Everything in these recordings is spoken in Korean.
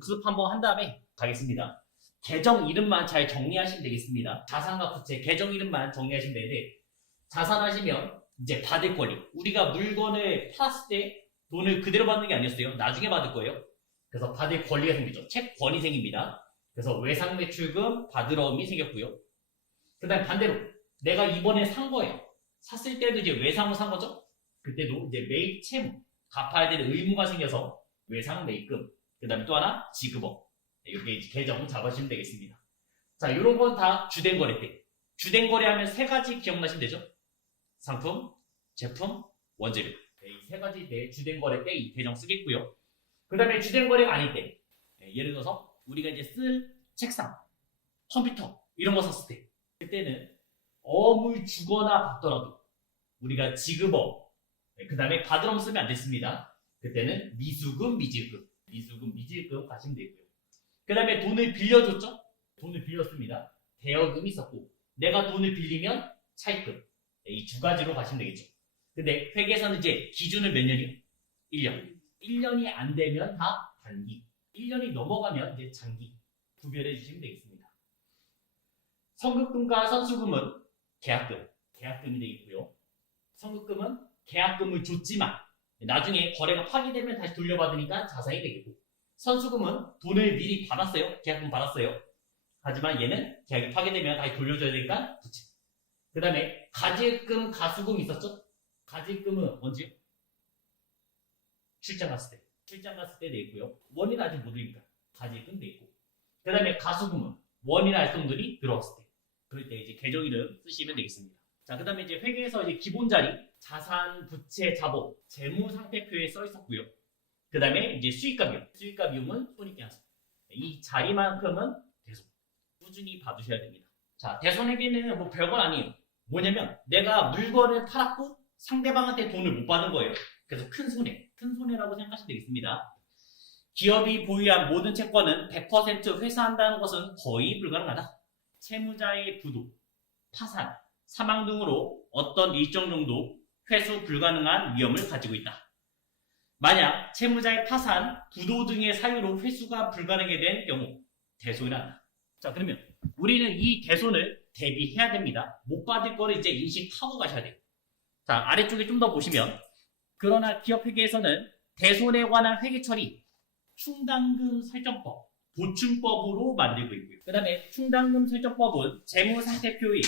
복습 한번 한 다음에 가겠습니다. 계정 이름만 잘 정리하시면 되겠습니다. 자산과 부채 계정 이름만 정리하시면 되는데 자산하시면 이제 받을 권리. 우리가 물건을 팔았을 때 돈을 그대로 받는 게 아니었어요. 나중에 받을 거예요. 그래서 받을 권리가 생기죠. 채권이 생깁니다. 그래서 외상 매출금 받으러움이 생겼고요. 그 다음 반대로 내가 이번에 산 거예요. 샀을 때도 이제 외상으로 산 거죠. 그때도 이제 매입 채무 갚아야 되는 의무가 생겨서 외상 매입금. 그 다음에 또 하나 지급업. 이렇게 이제 계정 잡으시면 되겠습니다. 자, 이런 건 다 주된 거래 때. 주된 거래하면 세 가지 기억나시면 되죠. 상품, 제품, 원재료. 이 세 가지 때 주된 거래 때 이 계정 쓰겠고요. 그 다음에 주된 거래가 아닐 때. 예를 들어서 우리가 이제 쓸 책상, 컴퓨터 이런 거 샀을 때. 그때는 어물 주거나 받더라도 우리가 지급업, 그 다음에 받으러 쓰면 안 됐습니다. 그때는 미수금, 미질금. 미수금, 미질금 가시면 되고요. 그 다음에 돈을 빌려줬죠? 돈을 빌렸습니다. 대여금이 있었고 내가 돈을 빌리면 차입금. 이 두 가지로 가시면 되겠죠. 근데 회계에서는 이제 기준은 몇 년이요? 1년. 1년이 안 되면 다 단기. 1년이 넘어가면 이제 장기. 구별해 주시면 되겠습니다. 선급금과 선수금은 계약금. 계약금이 되겠고요. 선급금은 계약금을 줬지만 나중에 거래가 파기되면 다시 돌려받으니까 자산이 되겠고 선수금은 돈을 미리 받았어요. 계약금 받았어요. 하지만 얘는 계약이 파기되면 다시 돌려줘야 되니까 부채. 그 다음에 가질금, 가수금 있었죠? 가질금은 언제요? 출장 갔을 때. 출장 갔을 때 내고요. 원인 아직 못 드리니까 가질금 내고. 그 다음에 가수금은 원인 알선들이 들어왔을 때. 그럴 때 이제 계정 이름 쓰시면 되겠습니다. 자, 그 다음에 이제 회계에서 이제 기본 자리, 자산, 부채, 자본, 재무 상태표에 써 있었고요. 그 다음에 이제 수익과 비용. 수익과 비용은 손익계산서. 이 자리만큼은 대손. 꾸준히 봐두셔야 됩니다. 자, 대손회계는 뭐 별건 아니에요. 뭐냐면 내가 물건을 팔았고 상대방한테 돈을 못 받은 거예요. 그래서 큰 손해. 큰 손해라고 생각하시면 되겠습니다. 기업이 보유한 모든 채권은 100% 회수한다는 것은 거의 불가능하다. 채무자의 부도, 파산, 사망 등으로 어떤 일정 정도 회수 불가능한 위험을 가지고 있다. 만약 채무자의 파산, 부도 등의 사유로 회수가 불가능하게 된 경우 대손이 난다. 자, 그러면 우리는 이 대손을 대비해야 됩니다. 못 받을 거를 이제 인식하고 가셔야 돼요. 자, 아래쪽에 좀 더 보시면 그러나 기업회계에서는 대손에 관한 회계 처리 충당금 설정법, 보충법으로 만들고 있고요. 그 다음에 충당금 설정법은 재무상태표의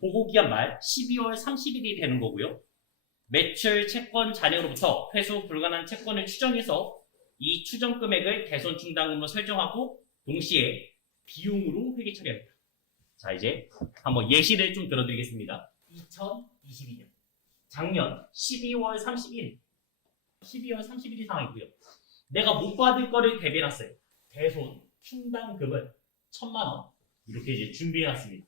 보고기한 말 12월 30일이 되는 거고요. 매출 채권 잔액으로부터 회수 불가능한 채권을 추정해서 이 추정 금액을 대손 충당금으로 설정하고 동시에 비용으로 회계 처리합니다. 자, 이제 한번 예시를 좀 들어드리겠습니다. 2022년 작년 12월 30일이 상황이고요. 내가 못 받을 거를 대비해놨어요. 대손 충당금을 1,000만 원 이렇게 이제 준비해놨습니다.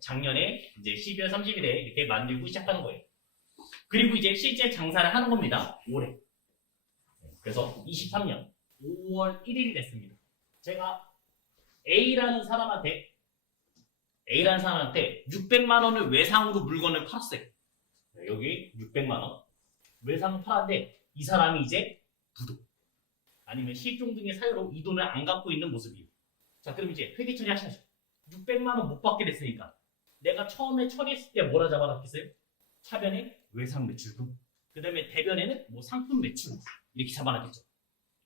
작년에 이제 12월 30일에 이렇게 만들고 시작하는 거예요. 그리고 이제 실제 장사를 하는 겁니다. 올해. 그래서 23년 5월 1일이 됐습니다. 제가 A라는 사람한테 600만 원을 외상으로 물건을 팔았어요. 여기 600만 원 외상을 팔았는데 이 사람이 이제 부도 아니면 실종 등의 사유로 이 돈을 안 갖고 있는 모습이에요. 자, 그럼 이제 회계 처리하셔야죠. 600만 원 못 받게 됐으니까 내가 처음에 처리했을 때 뭐라 잡아놨겠어요? 차변에 외상 매출금, 그 다음에 대변에는 뭐 상품 매출금 이렇게 잡아놨겠죠.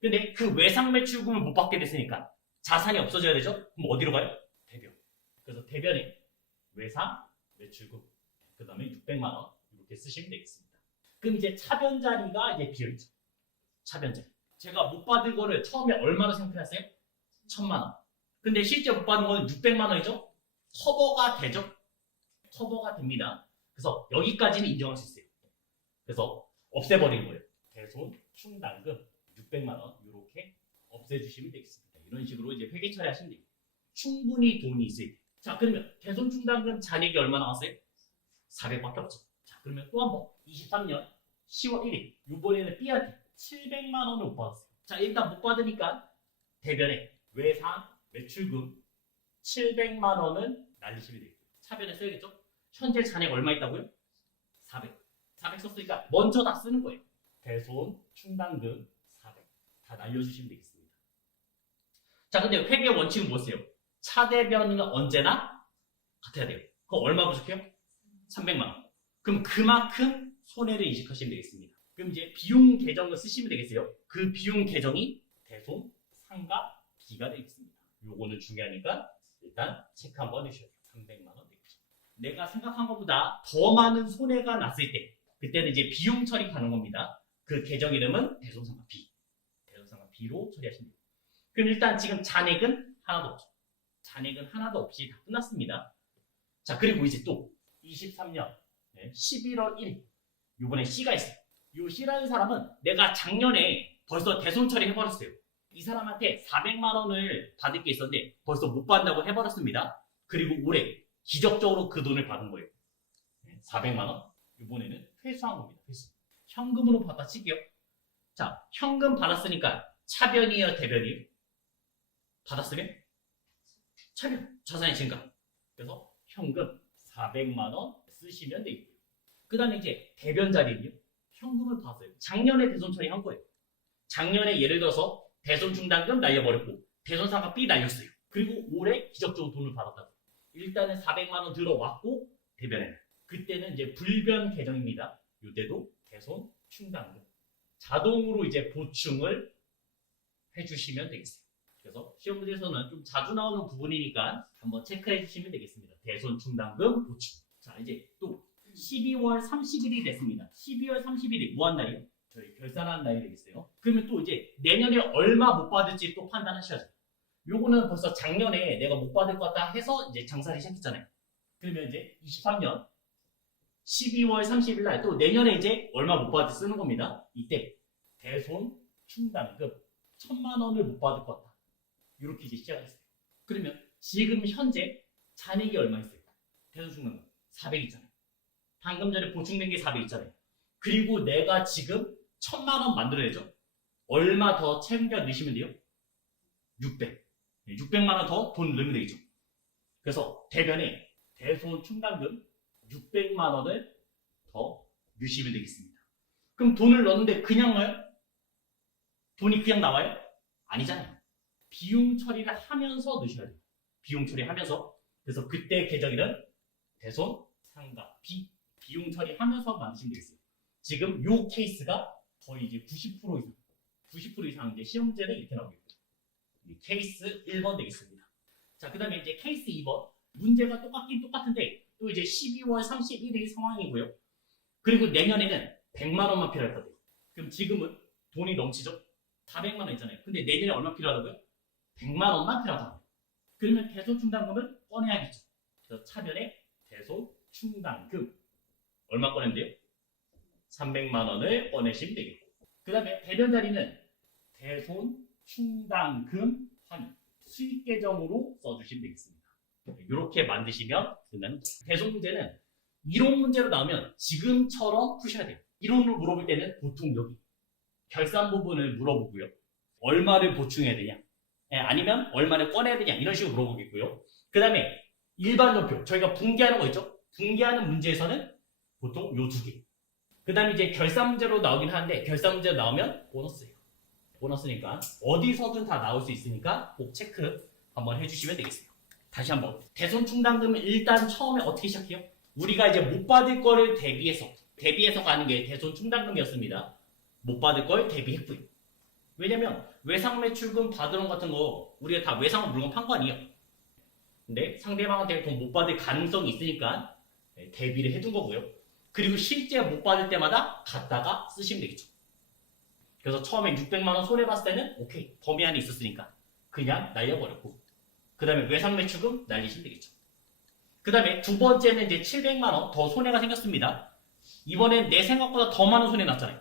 근데 그 외상 매출금을 못 받게 됐으니까 자산이 없어져야 되죠? 그럼 어디로 가요? 대변. 그래서 대변에 외상 매출금, 그 다음에 600만 원 이렇게 쓰시면 되겠습니다. 그럼 이제 차변 자리가 이제 비어있죠. 차변 자리. 제가 못 받은 거를 처음에 얼마로 생각했어요? 1,000만 원. 근데 실제 못 받은 거는 600만 원이죠? 커버가 되죠? 커버가 됩니다. 그래서 여기까지는 인정할 수 있어요. 그래서 없애버린 거예요. 대손 충당금 600만 원 이렇게 없애주시면 되겠습니다. 이런 식으로 이제 회계 처리하시면 돼요. 충분히 돈이 있어요. 자, 그러면 대손 충당금 잔액이 얼마 나왔어요? 400밖에 없죠. 자, 그러면 또 한 번 23년 10월 1일 이번에는 B한테 700만 원을 못 받았어요. 자, 일단 못 받으니까 대변에 외상 매출금 700만 원은 날리시면 되겠고요. 차변에 써야겠죠? 현재 잔액 얼마 있다고요? 400 썼으니까 먼저 다 쓰는 거예요. 대손 충당금 400 다 날려주시면 되겠습니다. 자, 근데 회계 원칙은 뭐였어요? 차대변은 언제나 같아야 돼요. 그럼 얼마 부족해요? 300만 원. 그럼 그만큼 손해를 인식하시면 되겠습니다. 그럼 이제 비용 계정을 쓰시면 되겠어요. 그 비용 계정이 대손, 상가, 비가 되겠습니다. 요거는 중요하니까 일단 체크 한번 해주셔야 돼요. 300만 원 되겠죠. 내가 생각한 것보다 더 많은 손해가 났을 때 그때는 이제 비용 처리 가는 겁니다. 그 계정 이름은 대손상가 B. 대손상가 B로 처리하시면 돼요. 그럼 일단 지금 잔액은 하나도 없죠. 잔액은 하나도 없이 다 끝났습니다. 자, 그리고 이제 또 23년 11월 1일 요번에 C가 있어요. 요 C라는 사람은 내가 작년에 벌써 대손 처리해버렸어요. 이 사람한테 400만 원을 받을 게 있었는데 벌써 못 받는다고 해버렸습니다. 그리고 올해 기적적으로 그 돈을 받은 거예요. 400만 원. 이번에는 회수한 겁니다. 회수. 현금으로 받아 칠게요. 자, 현금 받았으니까 차변이에요, 대변이에요? 받았으면 차변, 자산의 증가. 그래서 현금 400만 원 쓰시면 되겠고요. 그 다음에 이제 대변 자리는요. 현금을 받았어요. 작년에 대손 처리한 거예요. 작년에 예를 들어서 대손 충당금 날려버렸고 대손상가 B 날렸어요. 그리고 올해 기적적으로 돈을 받았다고. 일단은 400만 원 들어왔고 대변에는 그때는 이제 불변 계정입니다. 이때도 대손 충당금 자동으로 이제 보충을 해주시면 되겠어요. 그래서 시험 문제에서는 좀 자주 나오는 부분이니까 한번 체크해 주시면 되겠습니다. 대손 충당금 보충. 자, 이제 또 12월 30일이 됐습니다. 12월 30일이 뭐 한 날이에요? 저희 결산한 날이 되겠어요. 그러면 또 이제 내년에 얼마 못 받을지 또 판단하셔야죠. 요거는 벌써 작년에 내가 못 받을 것 같다 해서 이제 장사를 시작했잖아요. 그러면 이제 23년 12월 30일 날 또 내년에 이제 얼마 못 받을 쓰는 겁니다. 이때 대손 충당금 1000만 원을 못 받을 것 같다. 이렇게 이제 시작했어요. 그러면 지금 현재 잔액이 얼마 있어요? 대손 충당금 400 있잖아요. 방금 전에 보충된 게 400 있잖아요. 그리고 내가 지금 1000만 원 만들어야죠. 얼마 더 챙겨 넣으시면 돼요? 600. 600만 원 더 돈 넣으면 되겠죠. 그래서 대변에 대손 충당금 600만 원을 더 넣으시면 되겠습니다. 그럼 돈을 넣는데 그냥 넣어요? 돈이 그냥 나와요? 아니잖아요. 비용 처리를 하면서 넣으셔야 돼요. 비용 처리하면서. 그래서 그때 계정에는 대손 상가 B 비용 처리하면서 만드시면 되겠어요. 지금 요 케이스가 거의 이제 90% 이상 이제 시험 문제는 이렇게 나오겠고요. 케이스 1번 되겠습니다. 자, 그 다음에 이제 케이스 2번. 문제가 똑같긴 똑같은데 또 이제 12월 31일 상황이고요. 그리고 내년에는 100만 원만 필요할 거예요. 그럼 지금은 돈이 넘치죠? 400만 원 있잖아요. 근데 내년에 얼마 필요하다고요? 100만 원만 필요하다고요. 그러면 대손 충당금을 꺼내야겠죠. 그래서 차변에 대손 충당금 얼마 꺼내면 돼요? 300만 원을 꺼내시면 되겠고. 그 다음에 대변 자리는 대손 충당금 환위 수익 계정으로 써주시면 되겠습니다. 이렇게 만드시면 된다는 거예요. 대손 문제는 이론 문제로 나오면 지금처럼 푸셔야 돼요. 이론을 물어볼 때는 보통 여기 결산 부분을 물어보고요. 얼마를 보충해야 되냐, 아니면 얼마를 꺼내야 되냐 이런 식으로 물어보겠고요. 그 다음에 일반 전표 저희가 분기하는 거 있죠? 분기하는 문제에서는 보통 요 두 개. 그 다음에 이제 결산 문제로 나오긴 하는데 결산 문제로 나오면 보너스예요. 보너스니까 어디서든 다 나올 수 있으니까 꼭 체크 한번 해주시면 되겠습니다. 다시 한번 대손 충당금은 일단 처음에 어떻게 시작해요? 우리가 이제 못 받을 거를 대비해서 가는 게 대손 충당금이었습니다. 못 받을 걸 대비했고요. 왜냐면 외상 매출금 받으러 같은 거 우리가 다 외상 물건 판 거 아니에요. 근데 상대방한테 돈 못 받을 가능성이 있으니까 대비를 해둔 거고요. 그리고 실제 못 받을 때마다 갖다가 쓰시면 되겠죠. 그래서 처음에 600만 원 손해봤을 때는 오케이 범위 안에 있었으니까 그냥 날려버렸고, 그 다음에 외상 매출금 날리시면 되겠죠. 그 다음에 두 번째는 이제 700만 원 더 손해가 생겼습니다. 이번엔 내 생각보다 더 많은 손해 났잖아요.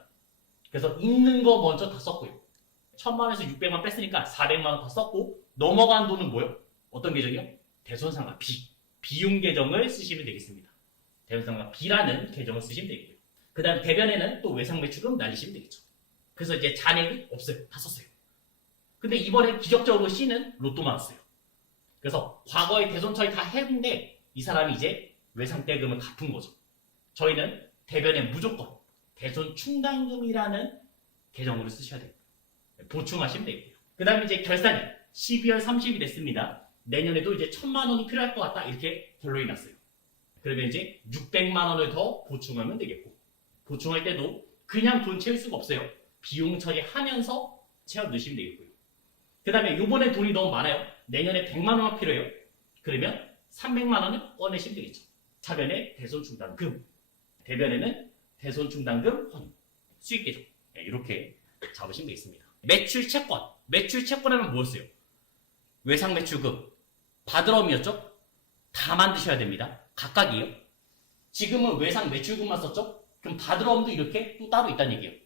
그래서 있는 거 먼저 다 썼고요. 1000만 원에서 600만 뺐으니까 400만 원 다 썼고 넘어간 돈은 뭐요? 어떤 계정이요? 대손상가 B 비용 계정을 쓰시면 되겠습니다. 대손상가 B라는 계정을 쓰시면 되고요. 그 다음 대변에는 또 외상 매출금 날리시면 되겠죠. 그래서 이제 잔액이 없어요. 다 썼어요. 근데 이번에 기적적으로 C는 로또만 왔어요. 그래서 과거에 대손 처리 다 했는데 이 사람이 이제 외상대금을 갚은 거죠. 저희는 대변에 무조건 대손 충당금이라는 계정으로 쓰셔야 돼요. 보충하시면 되고요. 그 다음에 이제 결산이 12월 30일 됐습니다. 내년에도 이제 1,000만 원이 필요할 것 같다. 이렇게 결론이 났어요. 그러면 이제 600만 원을 더 보충하면 되겠고, 보충할 때도 그냥 돈 채울 수가 없어요. 비용 처리하면서 채워 넣으시면 되겠고요. 그 다음에 요번에 돈이 너무 많아요. 내년에 100만 원만 필요해요. 그러면 300만 원을 꺼내시면 되겠죠. 차변에 대손충당금, 대변에는 대손충당금 환, 수익계정, 이렇게 잡으시면 되겠습니다. 매출 채권, 매출 채권하면 뭐였어요? 외상 매출금, 바드럼이었죠? 다 만드셔야 됩니다. 각각이에요. 지금은 외상 매출금만 썼죠? 그럼 바드럼도 이렇게 또 따로 있다는 얘기예요.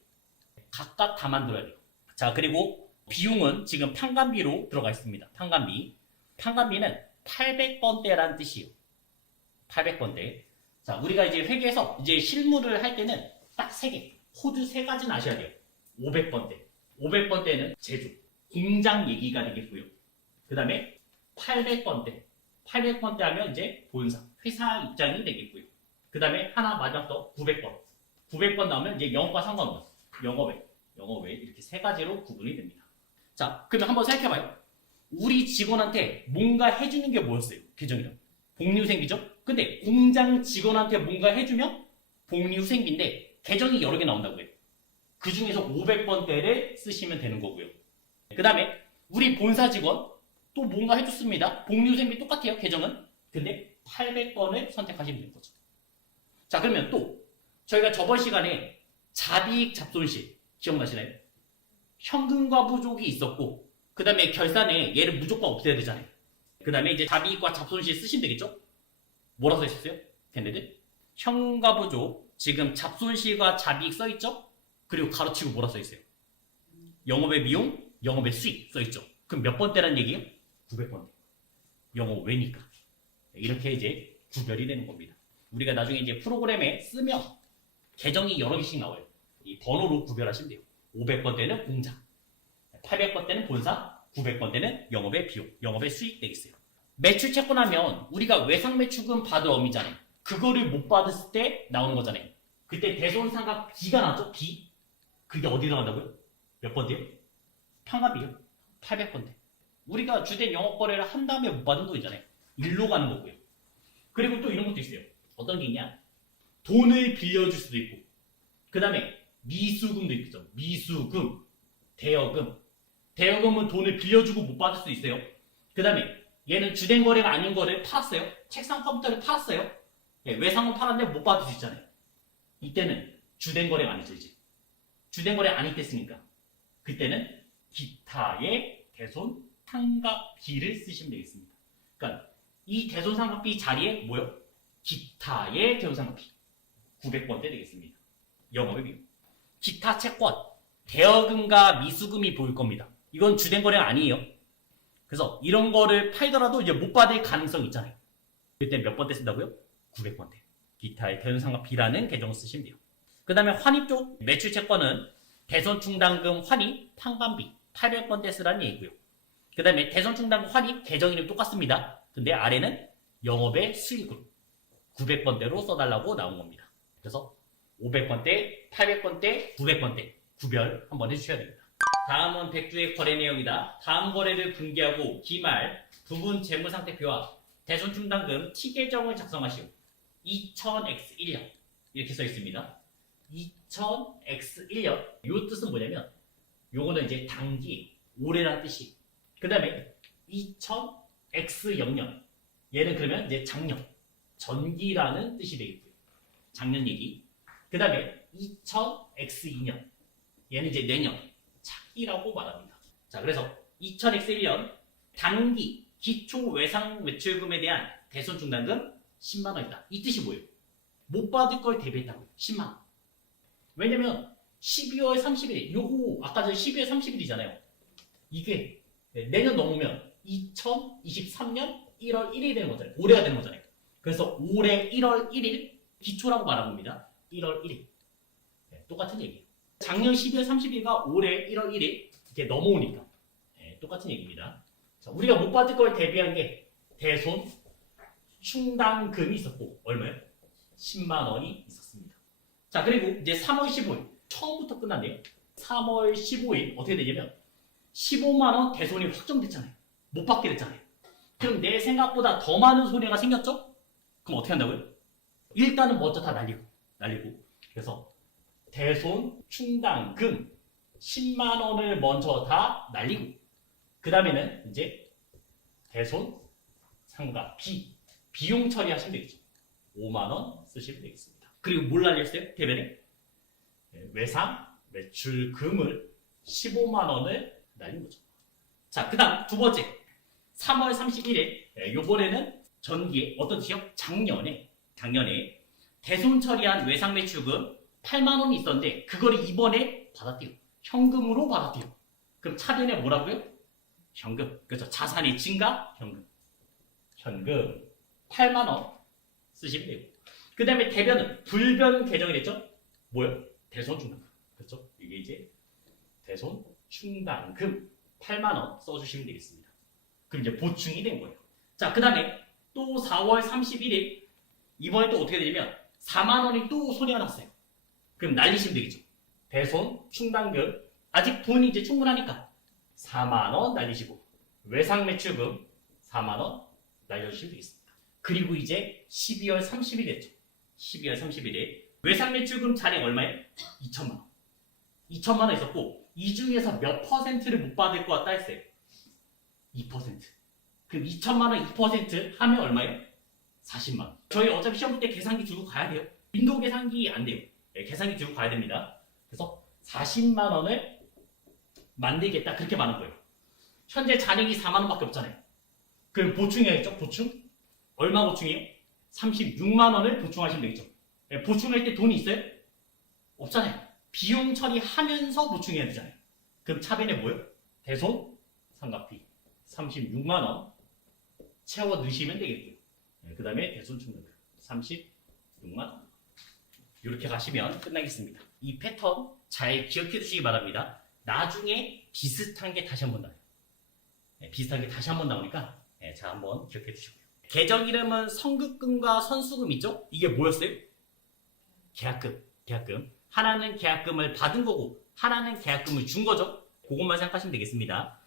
각각 다 만들어야 돼요. 자, 그리고 비용은 지금 판관비로 들어가 있습니다. 판관비. 판관비는 800번대라는 뜻이에요. 800번대. 자, 우리가 이제 회계에서 이제 실무를 할 때는 딱 3개, 코드 3가지는 아셔야 돼요. 500번대. 500번대는 제조, 공장 얘기가 되겠고요. 그 다음에 800번대. 800번대 하면 이제 본사, 회사 입장이 되겠고요. 그 다음에 하나 마지막 더 900번. 900번 나오면 이제 영업과 상관없는 영업외 이렇게 3가지로 구분이 됩니다. 자, 그러면 한번 생각해봐요. 우리 직원한테 뭔가 해주는 게 뭐였어요? 계정이랑. 복리후생비죠? 근데 공장 직원한테 뭔가 해주면 복리후생비인데 계정이 여러 개 나온다고 해요. 그 중에서 500번대를 쓰시면 되는 거고요. 그 다음에 우리 본사 직원 또 뭔가 해줬습니다. 복리후생비 똑같아요. 계정은. 근데 800번을 선택하시면 되는 거죠. 자, 그러면 또 저희가 저번 시간에 자비익 잡손실 기억나시나요? 현금과 부족이 있었고 그 다음에 결산에 얘를 무조건 없애야 되잖아요. 그 다음에 이제 자비익과 잡손실 쓰시면 되겠죠? 뭐라고 써있었어요? 걔네들? 현금과 부족, 지금 잡손실과 자비익 써있죠? 그리고 가로치고 뭐라 써있어요? 영업의 비용, 영업의 수익 써있죠? 그럼 몇 번대란 얘기예요? 900번대. 영업외니까. 이렇게 이제 구별이 되는 겁니다. 우리가 나중에 이제 프로그램에 쓰면 계정이 여러 개씩 나와요. 이 번호로 구별하시면 돼요. 500번대는 공장, 800번대는 본사, 900번대는 영업의 비용, 영업의 수익 되겠어요. 매출 채권하면 우리가 외상 매출금 받을 어미잖아요. 그거를 못 받았을 때 나오는 거잖아요. 그때 대손상각 B가 나죠? B. 그게 어디 들어간다고요? 몇 번대요? 평합이요. 800번대. 우리가 주된 영업거래를 한 다음에 못 받은 돈이잖아요. 일로 가는 거고요. 그리고 또 이런 것도 있어요. 어떤 게 있냐? 돈을 빌려줄 수도 있고, 그 다음에 미수금도 있죠. 미수금, 대여금. 대여금은 돈을 빌려주고 못 받을 수도 있어요. 그 다음에 얘는 주된 거래가 아닌 거를 팔았어요. 책상 컴퓨터를 팔았어요. 네, 외상은 팔았는데 못 받을 수 있잖아요. 이때는 주된 거래가 아니죠, 이제. 주된 거래 아닐 때 쓰니까. 그때는 기타의 대손상각비를 쓰시면 되겠습니다. 그러니까 이 대손상각비 자리에 뭐요? 기타의 대손상각비. 900번대 되겠습니다. 영업의 비용. 기타 채권, 대여금과 미수금이 보일 겁니다. 이건 주된 거래가 아니에요. 그래서 이런 거를 팔더라도 이제 못 받을 가능성이 있잖아요. 그때 몇 번대 쓴다고요? 900번대. 기타의 대손상각비라는 계정을 쓰시면 돼요. 그 다음에 환입 쪽 매출 채권은 대손충당금 환입 판관비 800번대 쓰라는 얘기고요. 그 다음에 대손충당금 환입 계정 이름 똑같습니다. 근데 아래는 영업의 수익금 900번대로 써달라고 나온 겁니다. 그래서 500번대, 800번대, 900번대 구별 한번 해주셔야 됩니다. 다음은 백주의 거래 내용이다. 다음 거래를 분기하고 기말 부분 재무상태표와 대손충당금 T계정을 작성하시오. 2000X1년 이렇게 써 있습니다. 2000X1년 요 뜻은 뭐냐면 요거는 이제 단기, 올해란 뜻이. 그 다음에 2000X0년 얘는 그러면 이제 작년, 전기라는 뜻이 되겠고요. 작년 얘기. 그 다음에 2000X2년 얘는 이제 내년, 차기라고 말합니다. 자, 그래서 2000X1년 단기 기초 외상 매출금에 대한 대손충당금 10만 원이다. 이 뜻이 뭐예요? 못 받을 걸 대비했다고요. 10만 원. 왜냐면 12월 30일 요거 아까 전 12월 30일이잖아요. 이게 내년 넘으면 2023년 1월 1일이 되는 거잖아요. 올해가 되는 거잖아요. 그래서 올해 1월 1일 기초라고 말한 겁니다. 1월 1일. 네, 똑같은 얘기예요. 작년 12월 30일과 올해 1월 1일 이렇게 넘어오니까 네, 똑같은 얘기입니다. 자, 우리가 못 받을 걸 대비한 게 대손 충당금이 있었고 얼마요? 10만 원이 있었습니다. 자, 그리고 이제 3월 15일 처음부터 끝났네요. 3월 15일 어떻게 되냐면 15만 원 대손이 확정됐잖아요. 못 받게 됐잖아요. 그럼 내 생각보다 더 많은 손해가 생겼죠? 그럼 어떻게 한다고요? 일단은 먼저 다 날리고. 그래서 대손 충당금 10만 원을 먼저 다 날리고, 그 다음에는 이제 대손 상가 비용 처리하시면 되겠죠. 5만 원 쓰시면 되겠습니다. 그리고 뭘 날렸어요? 대변에 외상 매출금을 15만 원을 날린 거죠. 자, 그 다음 두 번째 3월 31일 요번에는 전기에 어떤 뜻이요? 작년에 대손 처리한 외상 매출금 8만 원이 있었는데 그거를 이번에 받았대요. 현금으로 받았대요. 그럼 차변에 뭐라고요? 현금. 그렇죠. 자산의 증가, 현금 8만 원 쓰시면 되고. 그 다음에 대변은 불변 개정이 됐죠? 뭐요? 대손 충당금. 그렇죠? 이게 이제 대손 충당금 8만 원 써주시면 되겠습니다. 그럼 이제 보충이 된 거예요. 자, 그 다음에 또 4월 31일 이번에 또 어떻게 되냐면 4만 원이 또 손해가 났어요. 그럼 날리시면 되겠죠. 대손 충당금 아직 돈이 이제 충분하니까 4만 원 날리시고 외상 매출금 4만 원 날려주시면 되겠습니다. 그리고 이제 12월 30일 됐죠. 12월 30일에 외상 매출금 잔액 얼마예요? 2천만 원. 2천만 원 있었고 이 중에서 몇 퍼센트를 못 받을 것 같다 했어요. 2%. 그럼 2천만 원 2% 하면 얼마예요? 40만 원. 저희 어차피 시험 볼 때 계산기 들고 가야 돼요. 윈도우 계산기 안 돼요. 네, 계산기 들고 가야 됩니다. 그래서 40만 원을 만들겠다 그렇게 많은 거예요. 현재 잔액이 4만 원밖에 없잖아요. 그럼 보충해야겠죠? 보충? 얼마 보충이에요? 36만 원을 보충하시면 되겠죠. 네, 보충할 때 돈이 있어요? 없잖아요. 비용 처리하면서 보충해야 되잖아요. 그럼 차변에 뭐예요? 대손 상가비 36만 원 채워 넣으시면 되겠고요. 네, 그 다음에 대손 충당금 36만 원 이렇게 가시면 끝나겠습니다. 이 패턴 잘 기억해 주시기 바랍니다. 나중에 비슷한 게 다시 한번 나와요. 네, 비슷한 게 다시 한번 나오니까 네, 자 한번 기억해 주시고요. 계정 이름은 선급금과 선수금이죠. 이게 뭐였어요? 계약금. 하나는 계약금을 받은 거고 하나는 계약금을 준 거죠. 그것만 생각하시면 되겠습니다.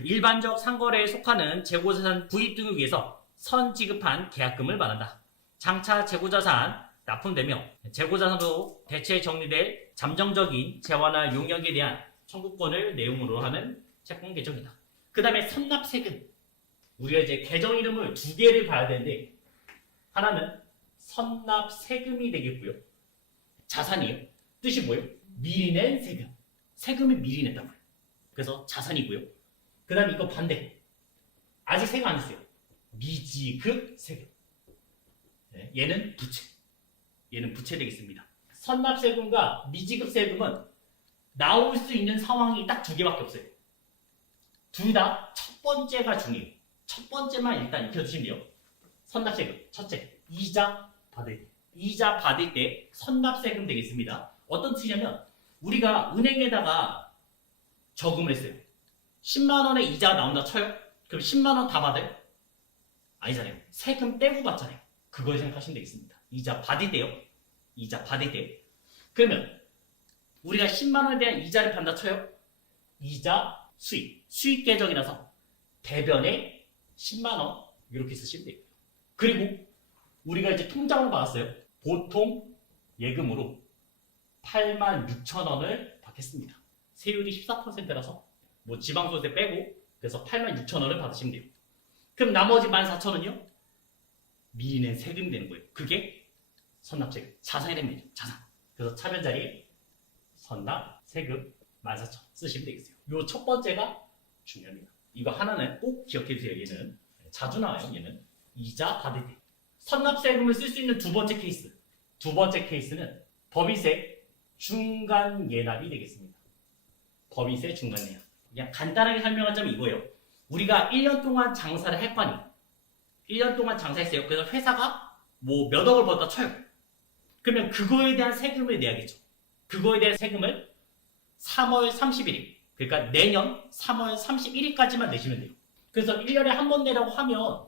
일반적 상거래에 속하는 재고자산 구입 등을 위해서 선지급한 계약금을 말한다. 장차 재고자산 납품되며 재고자산으로 대체 정리될 잠정적인 재화나 용역에 대한 청구권을 내용으로 하는 채권 계정이다. 그 다음에 선납세금. 우리가 이제 계정 이름을 두 개를 봐야 되는데 하나는 선납세금이 되겠고요. 자산이에요. 뜻이 뭐예요? 미리 낸 세금. 세금을 미리 냈단 말이에요. 그래서 자산이고요. 그 다음에 이거 반대. 아직 세금 안 냈어요. 미지급 세금. 네, 얘는 부채 되겠습니다. 선납세금과 미지급 세금은 나올 수 있는 상황이 딱 두 개밖에 없어요. 둘 다 첫 번째가 중요해요. 첫 번째만 일단 익혀주시면 돼요. 선납세금 첫째, 이자 받을 때 선납세금 되겠습니다. 어떤 뜻이냐면 우리가 은행에다가 저금을 했어요. 10만 원의 이자가 나온다 쳐요. 그럼 10만 원 다 받아요? 아니잖아요. 세금 떼고 받잖아요. 그걸 생각하시면 되겠습니다. 이자 받을 때요. 그러면 우리가 10만 원에 대한 이자를 받는다 쳐요. 이자 수익 계정이라서 대변에 10만 원 이렇게 쓰시면 돼요. 그리고 우리가 이제 통장으로 받았어요. 보통 예금으로 86,000원을 받겠습니다. 세율이 14%라서 뭐 지방소득세 빼고 그래서 86,000원을 받으시면 돼요. 그럼 나머지 14,000원은요? 미리 낸 세금이 되는 거예요. 그게 선납세금, 자산이 됩니다. 자산. 그래서 차변 자리에 선납세금 14,000원 쓰시면 되겠어요. 요 첫 번째가 중요합니다. 이거 하나는 꼭 기억해 주세요. 얘는 자주 나와요. 얘는 이자 받을 때. 선납세금을 쓸 수 있는 두 번째 케이스. 두 번째 케이스는 법인세 중간 예납이 되겠습니다. 법인세 중간 예납. 그냥 간단하게 설명하자면 이거예요. 우리가 1년 동안 장사를 할 거 아니에요. 1년 동안 장사했어요. 그래서 회사가 뭐 몇 억을 벌었다 쳐요. 그러면 그거에 대한 세금을 내야겠죠. 그거에 대한 세금을 3월 31일, 그러니까 내년 3월 31일까지만 내시면 돼요. 그래서 1년에 한 번 내라고 하면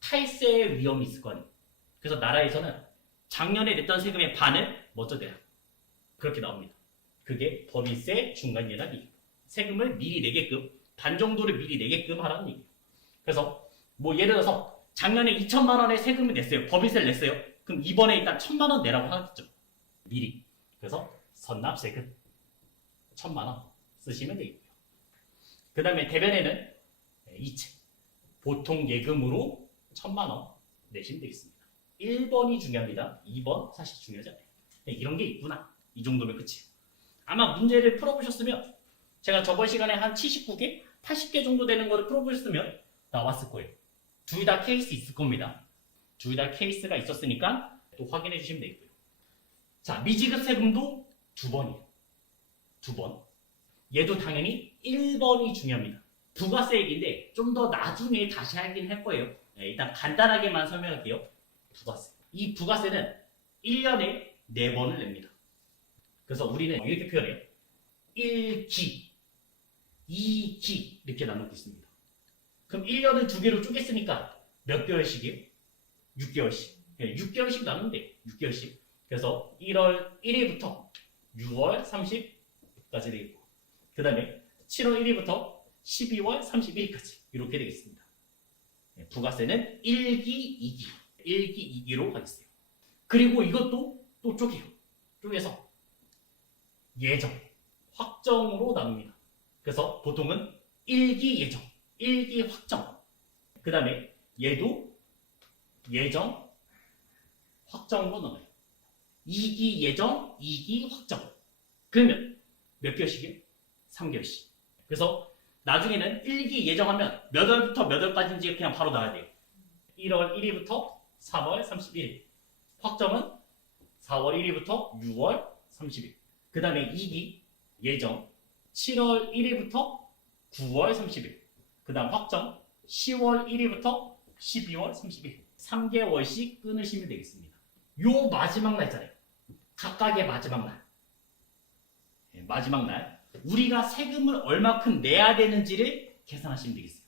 탈세의 위험이 있을 거 아니에요. 그래서 나라에서는 작년에 냈던 세금의 반을 먼저 내라. 그렇게 나옵니다. 그게 법인세 중간예납이 세금을 미리 내게끔, 반 정도를 미리 내게끔 하라는 얘기예요. 그래서 뭐 예를 들어서 작년에 2천만 원의 세금을 냈어요. 법인세를 냈어요. 그럼 이번에 일단 1,000만 원 내라고 하겠죠. 미리. 그래서 선납세금 1,000만 원 쓰시면 되겠고요. 그 다음에 대변에는 이체, 보통 예금으로 1,000만 원 내시면 되겠습니다. 1번이 중요합니다. 2번 사실 중요하지 않아요. 이런 게 있구나. 이 정도면 끝이에요. 아마 문제를 풀어보셨으면 제가 저번 시간에 한 79개, 80개 정도 되는 거를 풀어보셨으면 나왔을 거예요. 둘 다 케이스 있을 겁니다. 둘 다 케이스가 있었으니까 또 확인해 주시면 되겠고요. 자, 미지급 세금도 2번이에요. 2번. 얘도 당연히 1번이 중요합니다. 부가세 얘기인데 좀 더 나중에 다시 하긴 할 거예요. 일단 간단하게만 설명할게요. 부가세. 이 부가세는 1년에 4번을 냅니다. 그래서 우리는 이렇게 표현해요. 1기, 2기 이렇게 나누고 있습니다. 그럼 1년을 2개로 쪼갰으니까 몇 개월씩이에요? 6개월씩. 6개월씩 나누면 돼요. 6개월씩. 그래서 1월 1일부터 6월 30일까지 되겠고, 그 다음에 7월 1일부터 12월 31일까지 이렇게 되겠습니다. 부가세는 1기, 2기, 1기, 2기로 가겠어요. 그리고 이것도 또 쪼개요. 쪼개서 예정, 확정으로 나눕니다. 그래서 보통은 1기 예정, 1기 확정, 그 다음에 얘도 예정, 확정으로 나눠요. 2기 예정, 2기 확정. 그러면 몇 개월씩이에요? 3개월씩. 그래서 나중에는 1기 예정하면 몇 월부터 몇 월까지인지 그냥 바로 나와야 돼요. 1월 1일부터 3월 31일. 확정은 4월 1일부터 6월 30일. 그 다음에 2기 예정 7월 1일부터 9월 30일. 그 다음 확정 10월 1일부터 12월 30일. 3개월씩 끊으시면 되겠습니다. 요 마지막 날 있잖아요. 각각의 마지막 날. 마지막 날. 우리가 세금을 얼마큼 내야 되는지를 계산하시면 되겠어요.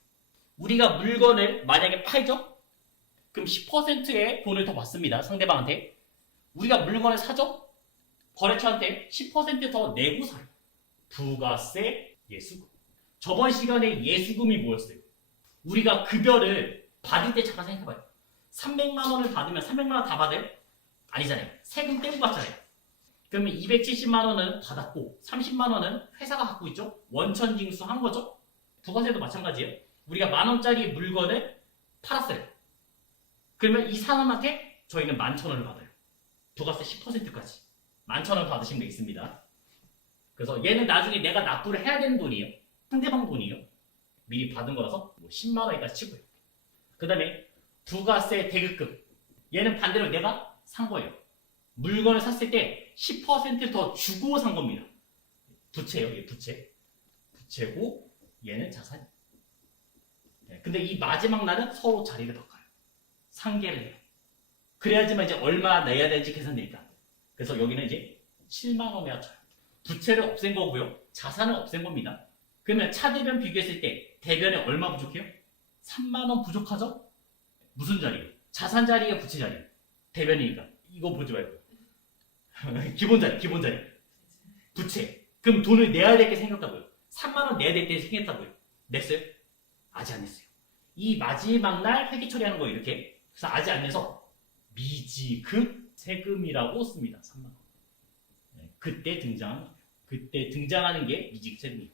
우리가 물건을 만약에 팔죠? 그럼 10%의 돈을 더 받습니다. 상대방한테. 우리가 물건을 사죠? 거래처한테 10% 더 내고 사요. 부가세, 예수금. 저번 시간에 예수금이 뭐였어요? 우리가 급여를 받을 때 잠깐 생각해봐요. 300만 원을 받으면 300만 원 다 받아요? 아니잖아요. 세금 떼고 받잖아요. 그러면 270만 원은 받았고 30만 원은 회사가 갖고 있죠? 원천징수 한 거죠? 부가세도 마찬가지예요. 우리가 10,000원짜리 물건을 팔았어요. 그러면 이 사람한테 저희는 11,000원을 받아요. 부가세 10%까지. 11,000원 받으시면 되겠습니다. 그래서 얘는 나중에 내가 납부를 해야 되는 돈이에요. 상대방 돈이에요. 미리 받은 거라서 10만 원까지 치고요. 그 다음에 부가세 대급금. 얘는 반대로 내가 산 거예요. 물건을 샀을 때 10% 더 주고 산 겁니다. 부채예요. 얘 부채. 부채고 얘는 자산이에요. 근데 이 마지막 날은 서로 자리를 바꿔요. 상계를 해요. 그래야지만 이제 얼마 내야 될지 계산되니까. 그래서 여기는 이제 7만 원에 합쳐요. 부채를 없앤 거고요. 자산을 없앤 겁니다. 그러면 차대변 비교했을 때 대변에 얼마 부족해요? 3만 원 부족하죠? 무슨 자리예요? 자산 자리가 부채 자리예요. 대변이니까. 이거 보지 말고. 기본 자리. 부채. 그럼 돈을 내야 될 게 생겼다고요. 3만 원 내야 될 때 생겼다고요. 냈어요? 아직 안 냈어요. 이 마지막 날 회계 처리하는 거예요. 이렇게. 그래서 아직 안 내서 미지급 세금이라고 씁니다. 3만 원. 그때 등장하는 게 미지급 세금이에요.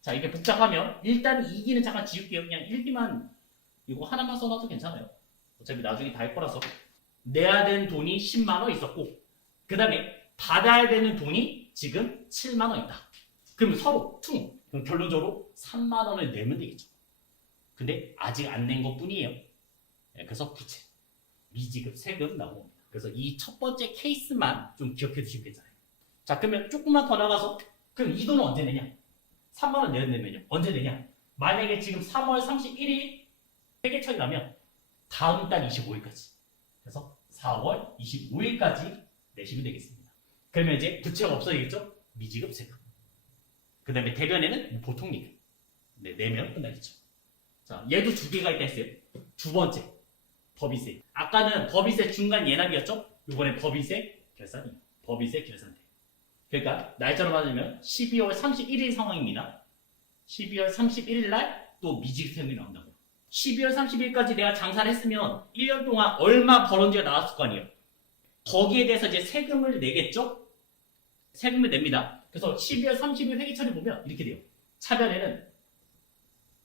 자, 이게 복잡하면 일단 2기는 잠깐 지울게요. 그냥 1기만 이거 하나만 써놔도 괜찮아요. 어차피 나중에 다 할 거라서. 내야 되는 돈이 10만 원 있었고 그 다음에 받아야 되는 돈이 지금 7만 원 있다. 그럼 서로 그럼 결론적으로 3만 원을 내면 되겠죠. 근데 아직 안 낸 것 뿐이에요. 그래서 부채, 미지급 세금 나옵니다. 그래서 이 첫 번째 케이스만 좀 기억해 두시면 괜찮아요. 자, 그러면 조금만 더 나가서 그럼 이 돈은 언제 내냐? 3만 원 내면요. 언제 내냐? 만약에 지금 3월 31일 회계 처리라면 다음 달 25일까지. 그래서 4월 25일까지 내시면 되겠습니다. 그러면 이제 부채가 없어지겠죠? 미지급 세금. 그 다음에 대변에는 보통 예금. 네, 내면 끝나겠죠. 자, 얘도 2개가 있다 했어요. 두 번째, 법인세. 아까는 법인세 중간 예납이었죠? 이번에 법인세 결산이에요. 법인세 결산대. 그러니까 날짜로 맞으면 12월 31일 상황입니다. 12월 31일 날 또 미지세금이 나온다고요. 12월 30일까지 내가 장사를 했으면 1년 동안 얼마 벌었는지가 나왔을 거 아니에요. 거기에 대해서 이제 세금을 내겠죠? 세금을 냅니다. 그래서 12월 30일 회계처리 보면 이렇게 돼요. 차변에는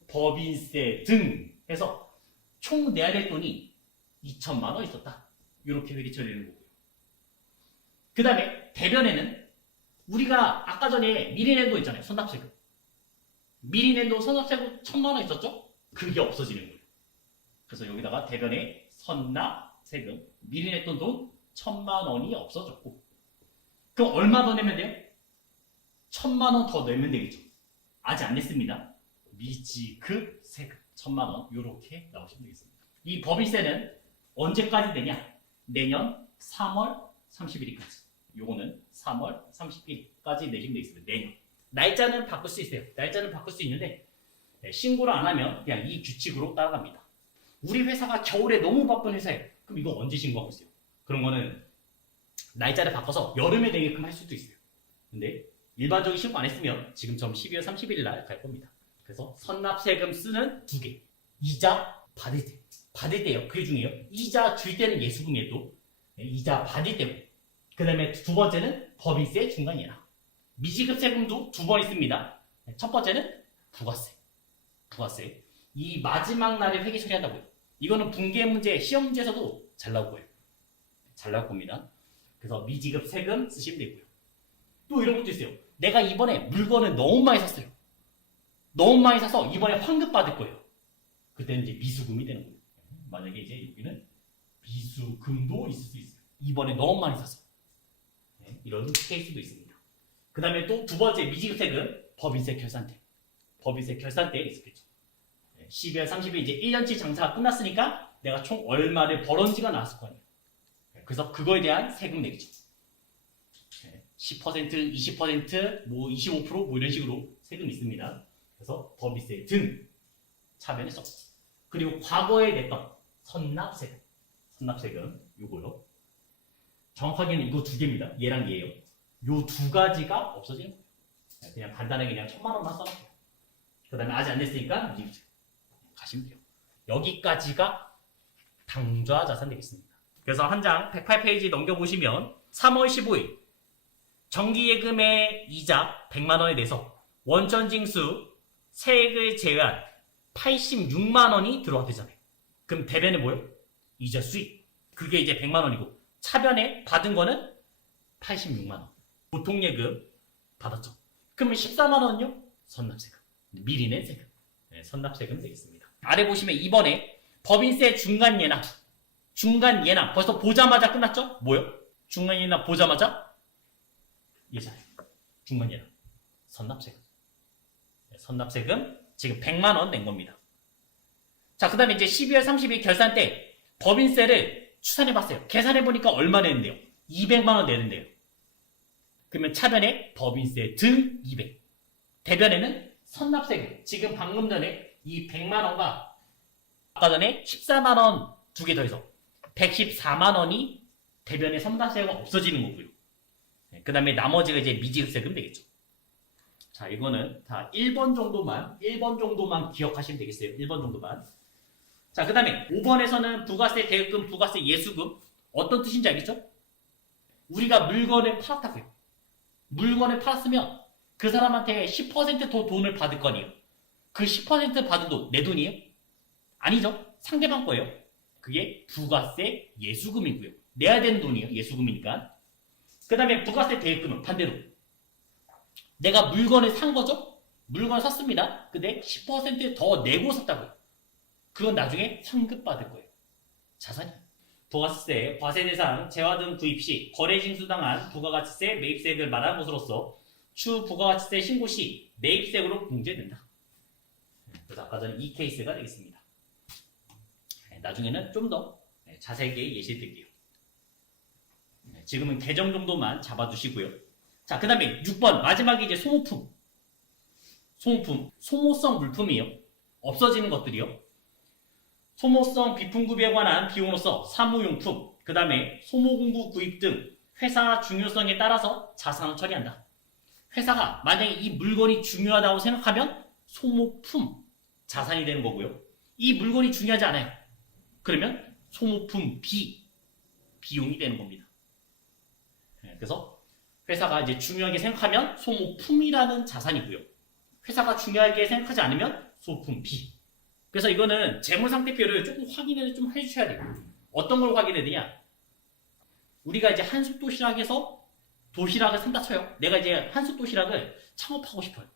법인세 등 해서 총 내야 될 돈이 2천만 원 있었다. 이렇게 회계처리되는 거고요. 그 다음에 대변에는 우리가 아까 전에 미리 낸 돈 있잖아요. 선납세금. 미리 낸 돈 선납세금 1,000만 원 있었죠? 그게 없어지는 거예요. 그래서 여기다가 대변에 선납세금 미리 냈던 돈 1,000만 원이 없어졌고, 그럼 얼마 더 내면 돼요? 1,000만 원 더 내면 되겠죠. 아직 안 냈습니다. 미지급 세금 1,000만 원 이렇게 나오시면 되겠습니다. 이 법인세는 언제까지 내냐? 내년 3월 31일까지. 요거는 3월 30일까지 내시면 되겠습니다. 내년. 날짜는 바꿀 수 있어요. 날짜는 바꿀 수 있는데 신고를 안 하면 그냥 이 규칙으로 따라갑니다. 우리 회사가 겨울에 너무 바쁜 회사예요. 그럼 이거 언제 신고하고 있어요? 그런 거는 날짜를 바꿔서 여름에 내게끔 할 수도 있어요. 근데 일반적인 신고 안 했으면 지금처럼 12월 30일 날 갈 겁니다. 그래서 선납세금 쓰는 2개. 이자 받을 때. 받을 때요. 그게 중요해요. 이자 줄 때는 예수금이에요. 또. 이자 받을 때고. 그 다음에 두 번째는 법인세 중간 예납. 미지급 세금도 2번 있습니다. 첫 번째는 부가세. 부가세. 이 마지막 날에 회계 처리한다고요. 이거는 분계 문제, 시험 문제에서도 잘 나올 거예요. 잘 나올 겁니다. 그래서 미지급 세금 쓰시면 되고요. 또 이런 것도 있어요. 내가 이번에 물건을 너무 많이 샀어요. 너무 많이 사서 이번에 환급 받을 거예요. 그때는 이제 미수금이 되는 거예요. 만약에 이제 여기는 미수금도 있을 수 있어요. 이번에 너무 많이 사서. 네, 이런 케이스도 있습니다. 그 다음에 또 두 번째 미지급 세금, 법인세 결산 때. 법인세 결산 때 있었겠죠. 12월 30일 이제 1년치 장사가 끝났으니까 내가 총 얼마를 벌었는지가 나왔을 거 아니에요. 그래서 그거에 대한 세금 내기죠. 10%, 20%, 뭐 25%뭐 이런 식으로 세금이 있습니다. 그래서 법인세 등 차변에 써. 그리고 과거에 냈던 선납세금. 선납세금 요거요. 정확하게는 이거 2개입니다. 얘랑 얘예요. 요 2가지가 없어지는 거예요. 그냥 간단하게 그냥 1,000만 원만 써놓을게요. 그 다음에 아직 안 냈으니까 가시면 돼요. 여기까지가 당좌 자산 되겠습니다. 그래서 한 장 108페이지 넘겨보시면 3월 15일 정기예금의 이자 100만 원에 대해서 원천징수 세액을 제외한 86만 원이 들어왔대잖아요. 그럼 대변에 뭐예요? 이자 수익. 그게 이제 100만 원이고 차변에 받은 거는 86만 원. 보통예금 받았죠. 그러면 14만 원은요? 선납세금. 미리 낸 세금. 네, 선납세금 되겠습니다. 아래 보시면 이번에 법인세 중간예납. 중간예납. 벌써 보자마자 끝났죠? 뭐요? 중간예납 보자마자 예산. 중간예납. 선납세금. 네, 선납세금 지금 100만 원 낸 겁니다. 자, 그 다음에 이제 12월 30일 결산 때 법인세를 추산해봤어요. 계산해보니까 얼마 내는데요? 200만 원 내는데요. 그러면 차변에 법인세 등 200. 대변에는 선납세금. 지금 방금 전에 이 100만 원과 아까 전에 14만 원 2개 더해서 114만 원이 대변에 선납세가 없어지는 거고요. 그 다음에 나머지가 이제 미지급 세금 되겠죠. 자, 이거는 다 1번 정도만 기억하시면 되겠어요. 1번 정도만. 자, 그 다음에 5번에서는 부가세 대금, 부가세 예수금. 어떤 뜻인지 알겠죠? 우리가 물건을 팔았다고요. 물건을 팔았으면 그 사람한테 10%더 돈을 받을 거 아니에요. 그 10% 받은 돈, 내 돈이에요? 아니죠. 상대방 거예요. 그게 부가세 예수금이고요. 내야 되는 돈이에요. 예수금이니까. 그 다음에 부가세 대금은 반대로. 내가 물건을 산 거죠? 물건을 샀습니다. 근데 10% 더 내고 샀다고요. 그건 나중에 환급받을 거예요. 자산이. 부가세, 과세대상, 재화 등 구입 시 거래 징수당한 부가가치세 매입세액을 말하는 것으로서 추 부가가치세 신고 시 매입세액으로 공제된다. 그래서 아까 전에 이 케이스가 되겠습니다. 나중에는 좀 더 자세하게 예시를 드릴게요. 지금은 계정 정도만 잡아두시고요. 자, 그 다음에 6번 마지막에 이제 소모품. 소모성 물품이요. 없어지는 것들이요. 소모성 비품구비에 관한 비용으로서 사무용품, 그 다음에 소모공구 구입 등 회사 중요성에 따라서 자산을 처리한다. 회사가 만약에 이 물건이 중요하다고 생각하면 소모품 자산이 되는 거고요. 이 물건이 중요하지 않아요. 그러면 소모품 B 비용이 되는 겁니다. 그래서 회사가 이제 중요하게 생각하면 소모품이라는 자산이고요. 회사가 중요하게 생각하지 않으면 소모품 B. 그래서 이거는 재무상태표를 조금 확인을 좀 해주셔야 돼요. 어떤 걸 확인해야 되냐? 우리가 이제 한솥 도시락에서 도시락을 산다 쳐요. 내가 이제 한솥 도시락을 창업하고 싶어요.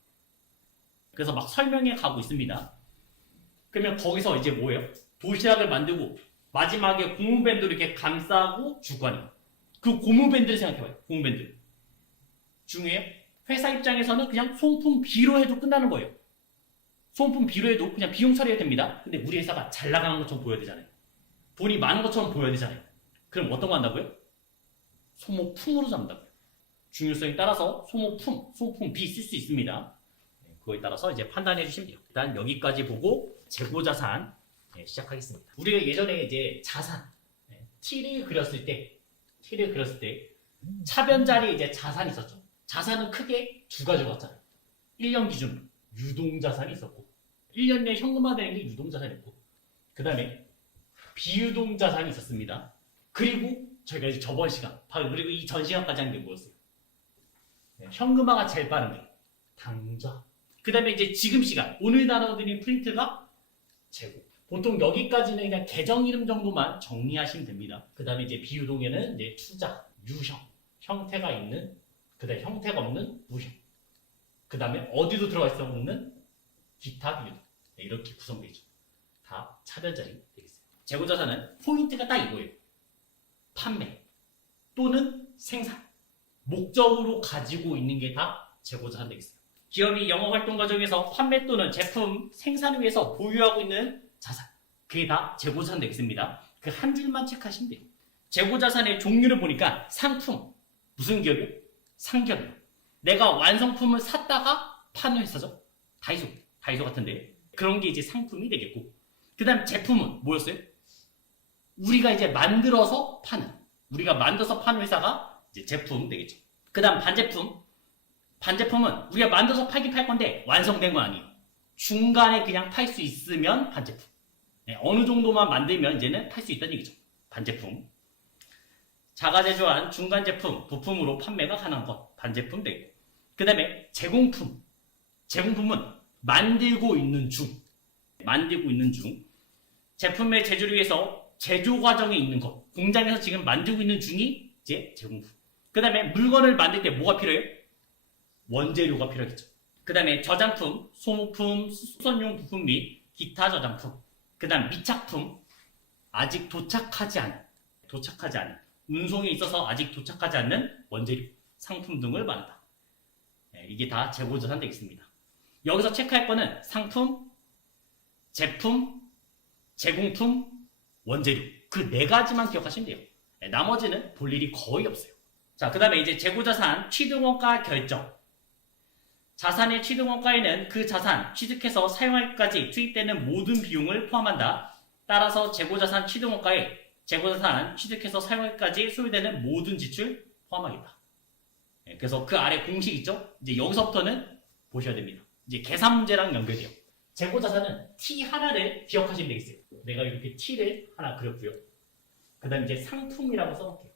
그래서 막 설명회 가고 있습니다. 그러면 거기서 이제 뭐예요? 도시락을 만들고 마지막에 고무밴드로 이렇게 감싸고 줄 거 아니에요. 그 고무밴드를 생각해봐요. 고무밴드. 중요해요? 회사 입장에서는 그냥 소모품 B로 해도 끝나는 거예요. 소모품 B로 해도 그냥 비용 처리해도 됩니다. 근데 우리 회사가 잘 나가는 것처럼 보여야 되잖아요. 돈이 많은 것처럼 보여야 되잖아요. 그럼 어떤 거 한다고요? 소모품으로 잡는다고요. 중요성에 따라서 소모품 B 쓸 수 있습니다. 그거에 따라서 이제 판단해 주시면 돼요. 일단 여기까지 보고 재고자산 시작하겠습니다. 우리가 예전에 이제 자산 T를 그렸을 때 차변자리에 이제 자산이 있었죠. 자산은 크게 두 가지로 봤잖아요. 1년 기준 유동자산이 있었고 1년 내에 현금화되는 게 유동자산이었고 그 다음에 비유동자산이 있었습니다. 그리고 저희가 이제 저번 시간 그리고 이 전 시간까지 한 게 뭐였어요? 현금화가 제일 빠른 게 당좌. 그 다음에 이제 지금 시간 오늘 나눠드린 프린트가 재고. 보통 여기까지는 그냥 계정 이름 정도만 정리하시면 됩니다. 그 다음에 이제 비유동에는 이제 투자, 유형, 형태가 있는, 그 다음에 형태가 없는 무형. 그 다음에 어디도 들어갈 수 없는 기타 비유동. 이렇게 구성되어 있죠. 다 차별자리 되겠어요. 재고자산은 포인트가 딱 이거예요. 판매 또는 생산. 목적으로 가지고 있는 게 다 재고자산 되겠어요. 기업이 영업활동 과정에서 판매 또는 제품 생산을 위해서 보유하고 있는 자산. 그게 다 재고자산 되겠습니다. 그 한 줄만 체크하시면 돼요. 재고자산의 종류를 보니까 상품. 무슨 기업이요? 상기업이요. 내가 완성품을 샀다가 파는 회사죠. 다이소 같은데. 그런 게 이제 상품이 되겠고. 그 다음 제품은 뭐였어요? 우리가 이제 만들어서 파는. 우리가 만들어서 파는 회사가 이제 제품 되겠죠. 그 다음 반제품. 반제품은 우리가 만들어서 팔긴 팔 건데 완성된 건 아니에요. 중간에 그냥 팔 수 있으면 반제품. 어느 정도만 만들면 이제는 팔 수 있다는 얘기죠. 반제품. 자가제조한 중간 제품, 부품으로 판매가 가능한 것. 반제품 되고. 그 다음에 제공품. 제공품은 만들고 있는 중. 제품의 제조를 위해서 제조 과정에 있는 것. 공장에서 지금 만들고 있는 중이 이제 제공품. 그 다음에 물건을 만들 때 뭐가 필요해요? 원재료가 필요하겠죠. 그 다음에 저장품, 소모품, 수선용 부품 및 기타 저장품. 그 다음 미착품, 아직 도착하지 않은, 운송에 있어서 아직 도착하지 않는 원재료, 상품 등을 말한다. 이게 다 재고자산 되겠습니다. 여기서 체크할 거는 상품, 제품, 제공품, 원재료. 그 네 가지만 기억하시면 돼요. 나머지는 볼 일이 거의 없어요. 자, 그 다음에 이제 재고자산 취득원가 결정. 자산의 취득원가에는 그 자산, 취득해서 사용할까지 투입되는 모든 비용을 포함한다. 따라서 재고자산 취득원가에 재고자산 취득해서 사용할까지 소요되는 모든 지출 포함하겠다. 그래서 그 아래 공식 있죠? 이제 여기서부터는 보셔야 됩니다. 이제 계산 문제랑 연결돼요. 재고자산은 T 하나를 기억하시면 되겠어요. 내가 이렇게 T를 하나 그렸고요. 그 다음에 이제 상품이라고 써볼게요.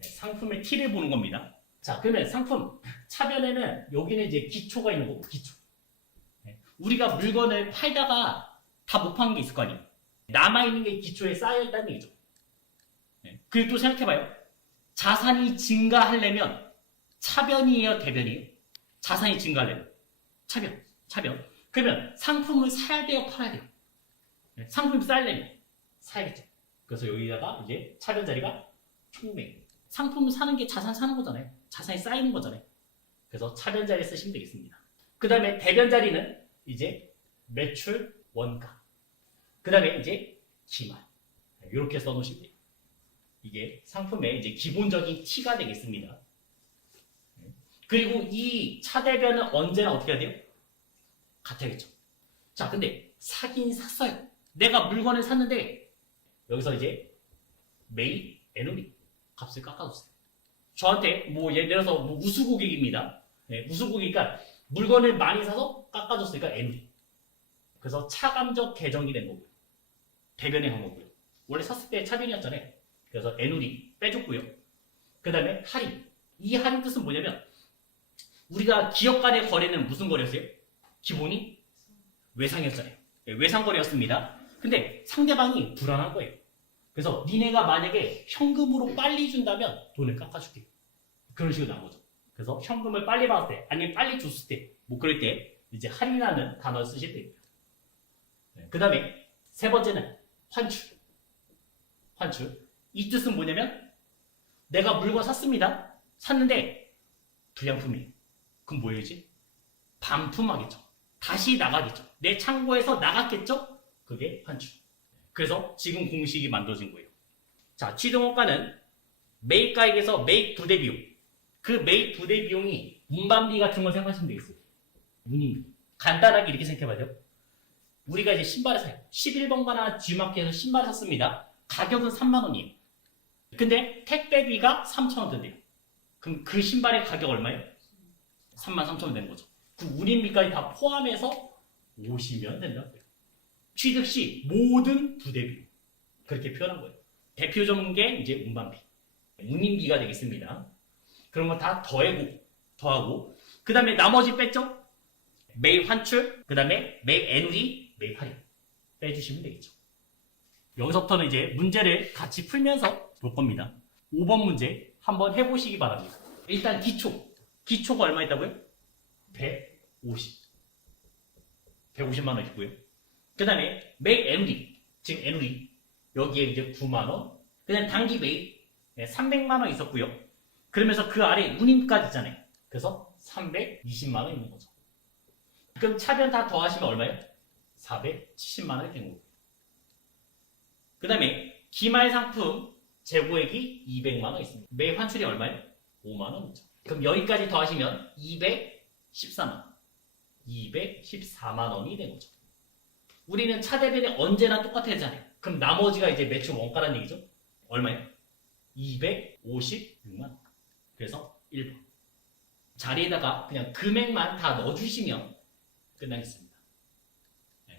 상품의 T를 보는 겁니다. 자, 그러면 상품 차변에는 여기는 이제 기초가 있는 거고, 기초. 우리가 물건을 팔다가 다 못 파는 게 있을 거 아니에요. 남아있는 게 기초에 쌓여있다는 얘기죠. 그리고 또 생각해봐요. 자산이 증가하려면 차변이에요, 대변이에요? 자산이 증가하려면 차변. 그러면 상품을 사야 돼요, 팔아야 돼요? 상품이 쌓이려면 사야겠죠. 그래서 여기다가 이제 차변 자리가 총매. 상품을 사는 게 자산 사는 거잖아요. 자산이 쌓이는 거잖아요. 그래서 차변 자리 쓰시면 되겠습니다. 그 다음에 대변 자리는 이제 매출, 원가. 그 다음에 이제 기말. 이렇게 써놓으시면 돼요. 이게 상품의 이제 기본적인 T가 되겠습니다. 그리고 이 차대변은 언제나 어떻게 해야 돼요? 같아야겠죠. 자, 근데 사긴 샀어요. 내가 물건을 샀는데 여기서 이제 매입, NOV 값을 깎아줬어요. 저한테 뭐 예를 들어서 뭐 우수고객입니다. 우수고객이니까 물건을 많이 사서 깎아줬으니까 NUD. 그래서 차감적 계정이 된 거고요. 대변에 한 거고요. 원래 샀을 때 차변이었잖아요. 그래서 NUD 빼줬고요. 그 다음에 할인. 이 할인 뜻은 뭐냐면 우리가 기업 간의 거래는 무슨 거래였어요? 기본이 외상이었잖아요. 외상 거래였습니다. 근데 상대방이 불안한 거예요. 그래서 니네가 만약에 현금으로 빨리 준다면 돈을 깎아줄게. 그런 식으로 나온 거죠. 그래서 현금을 빨리 받을 때, 아니면 빨리 줬을 때, 뭐 그럴 때 이제 할인하는 단어를 쓰시면 되고요. 그 다음에 세 번째는 환출. 환출. 이 뜻은 뭐냐면 내가 물건 샀습니다. 샀는데 불량품이에요. 그럼 뭐 해야지? 반품하겠죠. 다시 나가겠죠. 내 창고에서 나갔겠죠? 그게 환출. 그래서 지금 공식이 만들어진 거예요. 자, 취등원가는 매입가액에서 매입 부대 비용. 그 매입 부대 비용이 운반비 같은 걸 생각하시면 되겠어요. 운임비. 간단하게 이렇게 생각해봐야 돼요. 우리가 이제 신발을 사요. 11번가나 G마켓에서 신발을 샀습니다. 가격은 3만 원이에요. 근데 택배비가 3,000원 든대요. 그럼 그 신발의 가격 얼마예요? 33,000원 된 거죠. 그 운임비까지 다 포함해서 오시면 된다고요. 취득 시 모든 부대비 그렇게 표현한 거예요. 대표적인 게 이제 운반비, 운임비가 되겠습니다. 그런 거 다 더하고 그 다음에 나머지 뺐죠? 매입 환출, 그 다음에 매입 NUD, 매입 할인 빼주시면 되겠죠. 여기서부터는 이제 문제를 같이 풀면서 볼 겁니다. 5번 문제 한번 해보시기 바랍니다. 일단 기초가 얼마 있다고요? 150만 원 있고요. 그 다음에 매입 NUD, 지금 NUD 여기에 이제 9만 원, 그 다음에 단기 매입 300만 원 있었고요. 그러면서 그 아래 운임까지 있잖아요. 그래서 320만 원 있는 거죠. 그럼 차변 다 더하시면 얼마예요? 470만 원이 된 거고요. 그 다음에 기말 상품 재고액이 200만 원 있습니다. 매입 환출이 얼마예요? 5만 원이죠. 그럼 여기까지 더하시면 214만 원. 214만 원이 된 거죠. 우리는 차 대변이 언제나 똑같아야 하잖아요. 그럼 나머지가 이제 매출 원가라는 얘기죠. 얼마예요? 256만 원. 그래서 1번. 자리에다가 그냥 금액만 다 넣어주시면 끝나겠습니다.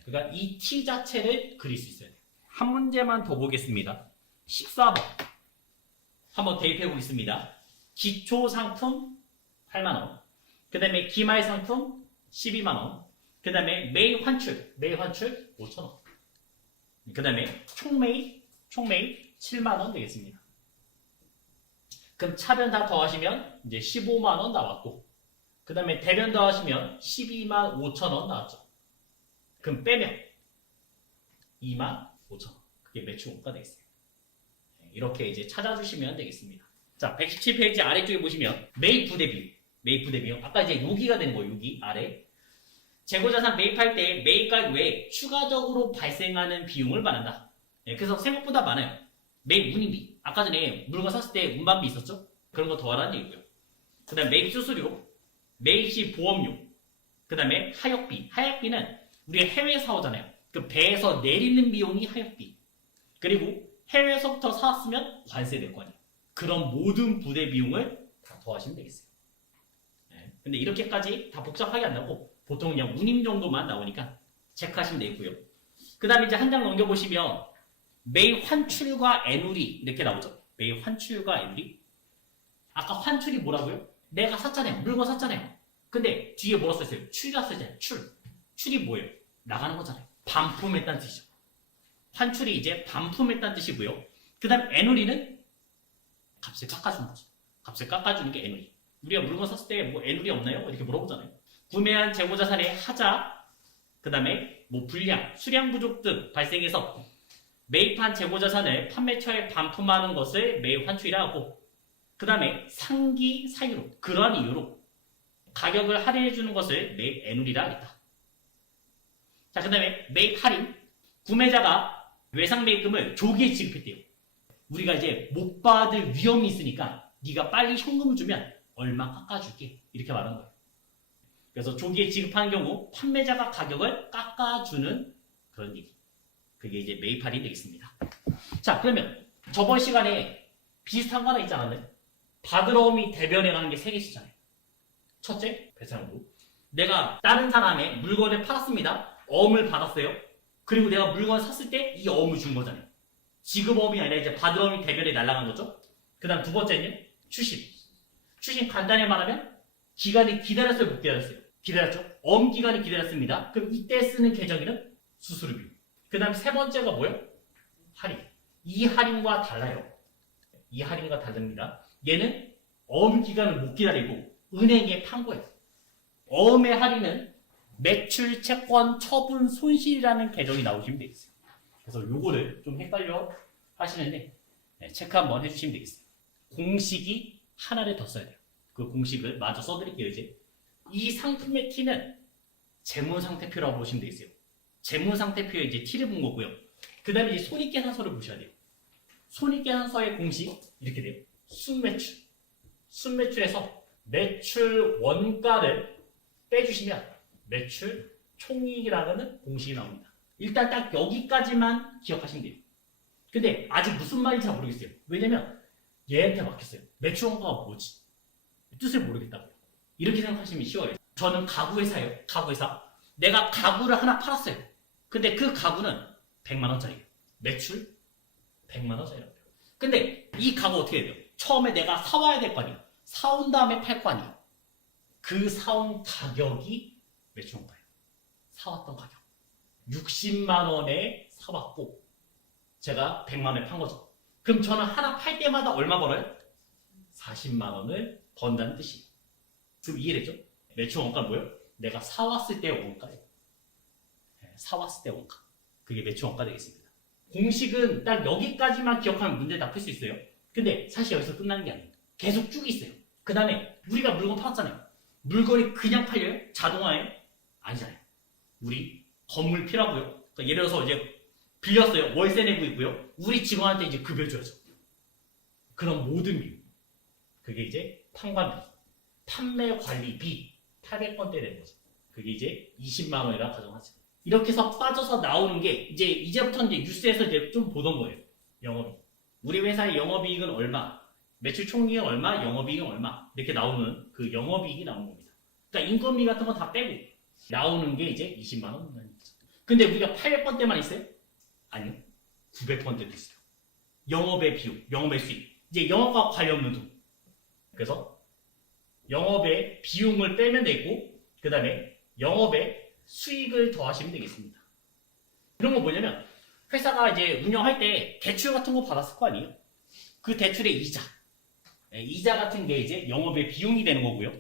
그러니까 이 T 자체를 그릴 수 있어야 돼요. 한 문제만 더 보겠습니다. 14번. 한번 대입해 보겠습니다. 기초 상품 8만 원. 그 다음에 기말 상품 12만 원. 그 다음에 매입 환출 5천 원. 그 다음에 총매입 7만 원 되겠습니다. 그럼 차변 다 더하시면 이제 15만 원 나왔고, 그 다음에 대변 더하시면 12만 5천 원 나왔죠. 그럼 빼면 2만 5천 원. 그게 매출 원가 되겠어요. 이렇게 이제 찾아주시면 되겠습니다. 자, 117페이지 아래쪽에 보시면 매입 부대 비용. 아까 이제 여기가 되는 거예요. 여기 아래. 재고자산 매입할 때 매입가액 외에 추가적으로 발생하는 비용을 말한다. 그래서 생각보다 많아요. 매입 운임비. 아까 전에 물건 샀을 때 운반비 있었죠? 그런 거 더하라는 얘기고요. 그 다음에 매입 수수료, 매입 시 보험료, 그 다음에 하역비. 하역비는 우리가 해외에 사오잖아요. 그 배에서 내리는 비용이 하역비. 그리고 해외에서부터 사왔으면 관세 낼 거 아니에요. 그런 모든 부대 비용을 다 더하시면 되겠어요. 근데 이렇게까지 다 복잡하게 안 나오고 보통 그냥 운임 정도만 나오니까 체크하시면 되겠고요. 그 다음에 이제 한 장 넘겨보시면 매입 환출과 NUD 이렇게 나오죠. 매입 환출과 NUD. 아까 환출이 뭐라고요? 내가 샀잖아요. 물건 샀잖아요. 근데 뒤에 뭐라 써있어요? 출이라 써있잖아요. 출이 뭐예요? 나가는 거잖아요. 반품했다는 뜻이죠. 환출이 이제 반품했다는 뜻이고요. 그 다음 NUD는 값을 깎아주는 거죠. 값을 깎아주는 게 NUD. 우리가 물건 샀을 때 뭐 NUD 없나요? 이렇게 물어보잖아요. 구매한 재고자산의 하자, 그 다음에 뭐 불량, 수량 부족 등 발생해서 매입한 재고자산을 판매처에 반품하는 것을 매입 환출이라 하고, 그 다음에 상기 사유로, 그러한 이유로 가격을 할인해주는 것을 매입 NUD라 하겠다. 자, 그 다음에 매입 할인. 구매자가 외상 매입금을 조기에 지급했대요. 우리가 이제 못 받을 위험이 있으니까 네가 빨리 현금을 주면 얼마 깎아줄게. 이렇게 말하는 거예요. 그래서 조기에 지급하는 경우 판매자가 가격을 깎아주는 그런 얘기. 그게 이제 매입 할인이 되겠습니다. 자, 그러면 저번 시간에 비슷한 거 하나 있지 않았나요? 받으러 옴이 대변해 가는 게 3개 있었잖아요. 첫째, 배상으로. 내가 다른 사람의 물건을 팔았습니다. 어음을 받았어요. 그리고 내가 물건을 샀을 때 이 어음을 준 거잖아요. 지급어음이 아니라 이제 받을 어음이 대별에 날아간 거죠. 그 다음 두 번째는 추심. 추심 간단히 말하면 기간이 기다렸어요, 못 기다렸어요? 기다렸죠. 어음 기간이 기다렸습니다. 그럼 이때 쓰는 계정이는 수수료비. 그 다음 세 번째가 뭐예요? 할인. 이 할인과 달라요. 이 할인과 다릅니다. 얘는 어음 기간을 못 기다리고 은행에 판 거예요. 어음의 할인은 매출, 채권, 처분, 손실이라는 계정이 나오시면 되겠어요. 그래서 요거를 좀 헷갈려 하시는데 체크 한번 해주시면 되겠어요. 공식이 하나를 더 써야 돼요. 그 공식을 마저 써드릴게요. 이제 이 상품의 T는 재무상태표라고 보시면 되겠어요. 재무상태표에 이제 T를 본 거고요. 그 다음에 이제 손익계산서를 보셔야 돼요. 손익계산서의 공식 이렇게 돼요. 순매출. 순매출에서 매출 원가를 빼주시면 매출 총이익이라는 공식이 나옵니다. 일단 딱 여기까지만 기억하시면 돼요. 근데 아직 무슨 말인지 잘 모르겠어요. 왜냐면 얘한테 맡겼어요. 매출 원가가 뭐지? 뜻을 모르겠다고요. 이렇게 생각하시면 쉬워요. 저는 가구회사예요. 가구회사. 내가 가구를 하나 팔았어요. 근데 그 가구는 100만 원짜리예요. 매출 100만 원짜리라고요. 근데 이 가구 어떻게 해야 돼요? 처음에 내가 사와야 될 거 아니에요. 사온 다음에 팔 거 아니에요. 그 사온 가격이 매출 원가예요. 사왔던 가격. 60만 원에 사왔고 제가 100만 원에 판 거죠. 그럼 저는 하나 팔 때마다 얼마 벌어요? 40만 원을 번다는 뜻이에요. 그럼 이해되죠? 매출 원가는 뭐예요? 내가 사왔을 때의 원가예요. 사왔을 때의 원가. 그게 매출 원가 되겠습니다. 공식은 딱 여기까지만 기억하면 문제 다 풀 수 있어요. 근데 사실 여기서 끝나는 게 아니에요. 계속 쭉 있어요. 그 다음에 우리가 물건 팔았잖아요. 물건이 그냥 팔려요? 자동화에? 아니잖아요. 우리 건물 필요하고요. 그러니까 예를 들어서 이제 빌렸어요. 월세 내고 있고요. 우리 직원한테 이제 급여 줘야죠. 그런 모든 비용. 그게 이제 판관비, 판매 관리비 800번대 되는 거죠. 그게 이제 20만 원이라 가정하죠. 이렇게 해서 빠져서 나오는 게 이제부터 이제 뉴스에서 이제 좀 보던 거예요. 영업이익. 우리 회사의 영업이익은 얼마, 매출 총이익은 얼마, 영업이익은 얼마 이렇게 나오는 그 영업이익이 나오는 겁니다. 그러니까 인건비 같은 거 다 빼고 나오는 게 이제 20만 원. 근데 우리가 800번대만 있어요? 아니요. 900번대도 있어요. 영업의 비용, 영업의 수익. 이제 영업과 관련 없는 돈. 그래서 영업의 비용을 빼면 되고 그 다음에 영업의 수익을 더하시면 되겠습니다. 이런 거 뭐냐면 회사가 이제 운영할 때 대출 같은 거 받았을 거 아니에요? 그 대출의 이자. 이자 같은 게 이제 영업의 비용이 되는 거고요.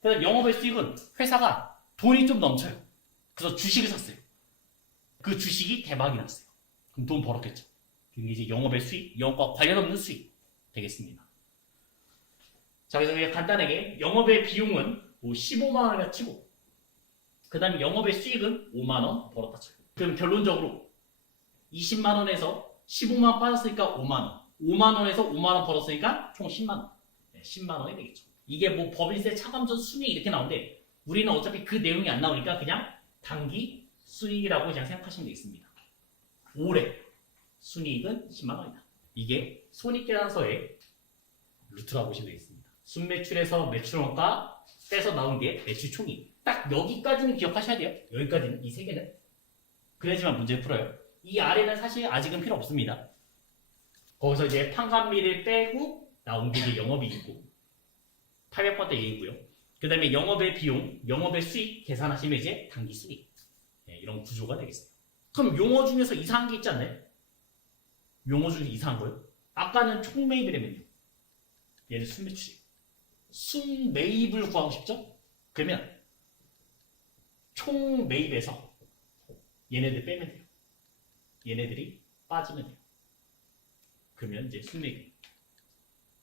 그래서 영업의 수익은 회사가 돈이 좀 넘쳐요. 그래서 주식을 샀어요. 그 주식이 대박이 났어요. 그럼 돈 벌었겠죠. 그게 이제 영업의 수익, 영업과 관련 없는 수익 되겠습니다. 자, 그래서 그냥 간단하게 영업의 비용은 뭐 15만 원이라 치고 그 다음에 영업의 수익은 5만 원 벌었다 쳐요. 그럼 결론적으로 20만 원에서 15만 원 빠졌으니까 5만 원, 5만 원에서 5만 원 벌었으니까 총 10만 원. 10만 원이 되겠죠. 이게 뭐 법인세, 차감전, 순이익 이렇게 나오는데 우리는 어차피 그 내용이 안 나오니까 그냥 단기 수익이라고 그냥 생각하시면 되겠습니다. 올해 순이익은 10만 원이다. 이게 손익계산서의 루트라고 보시면 되겠습니다. 순매출에서 매출원가 빼서 나온 게 매출 총이익. 딱 여기까지는 기억하셔야 돼요. 여기까지는, 이 세 개는. 그래야지만 문제 풀어요. 이 아래는 사실 아직은 필요 없습니다. 거기서 이제 판관비를 빼고 나온 게 이제 영업이익이고 800번대 예이고요. 그 다음에 영업의 비용, 영업의 수익 계산하시면 이제 단기 수익. 네, 이런 구조가 되겠어요. 그럼 용어 중에서 이상한 게 있지 않나요? 용어 중에 이상한 거요? 아까는 총매입이라면요. 얘는 순매출이에요. 순매입을 구하고 싶죠? 그러면 총매입에서 얘네들 빼면 돼요. 얘네들이 빠지면 돼요. 그러면 이제 순매입.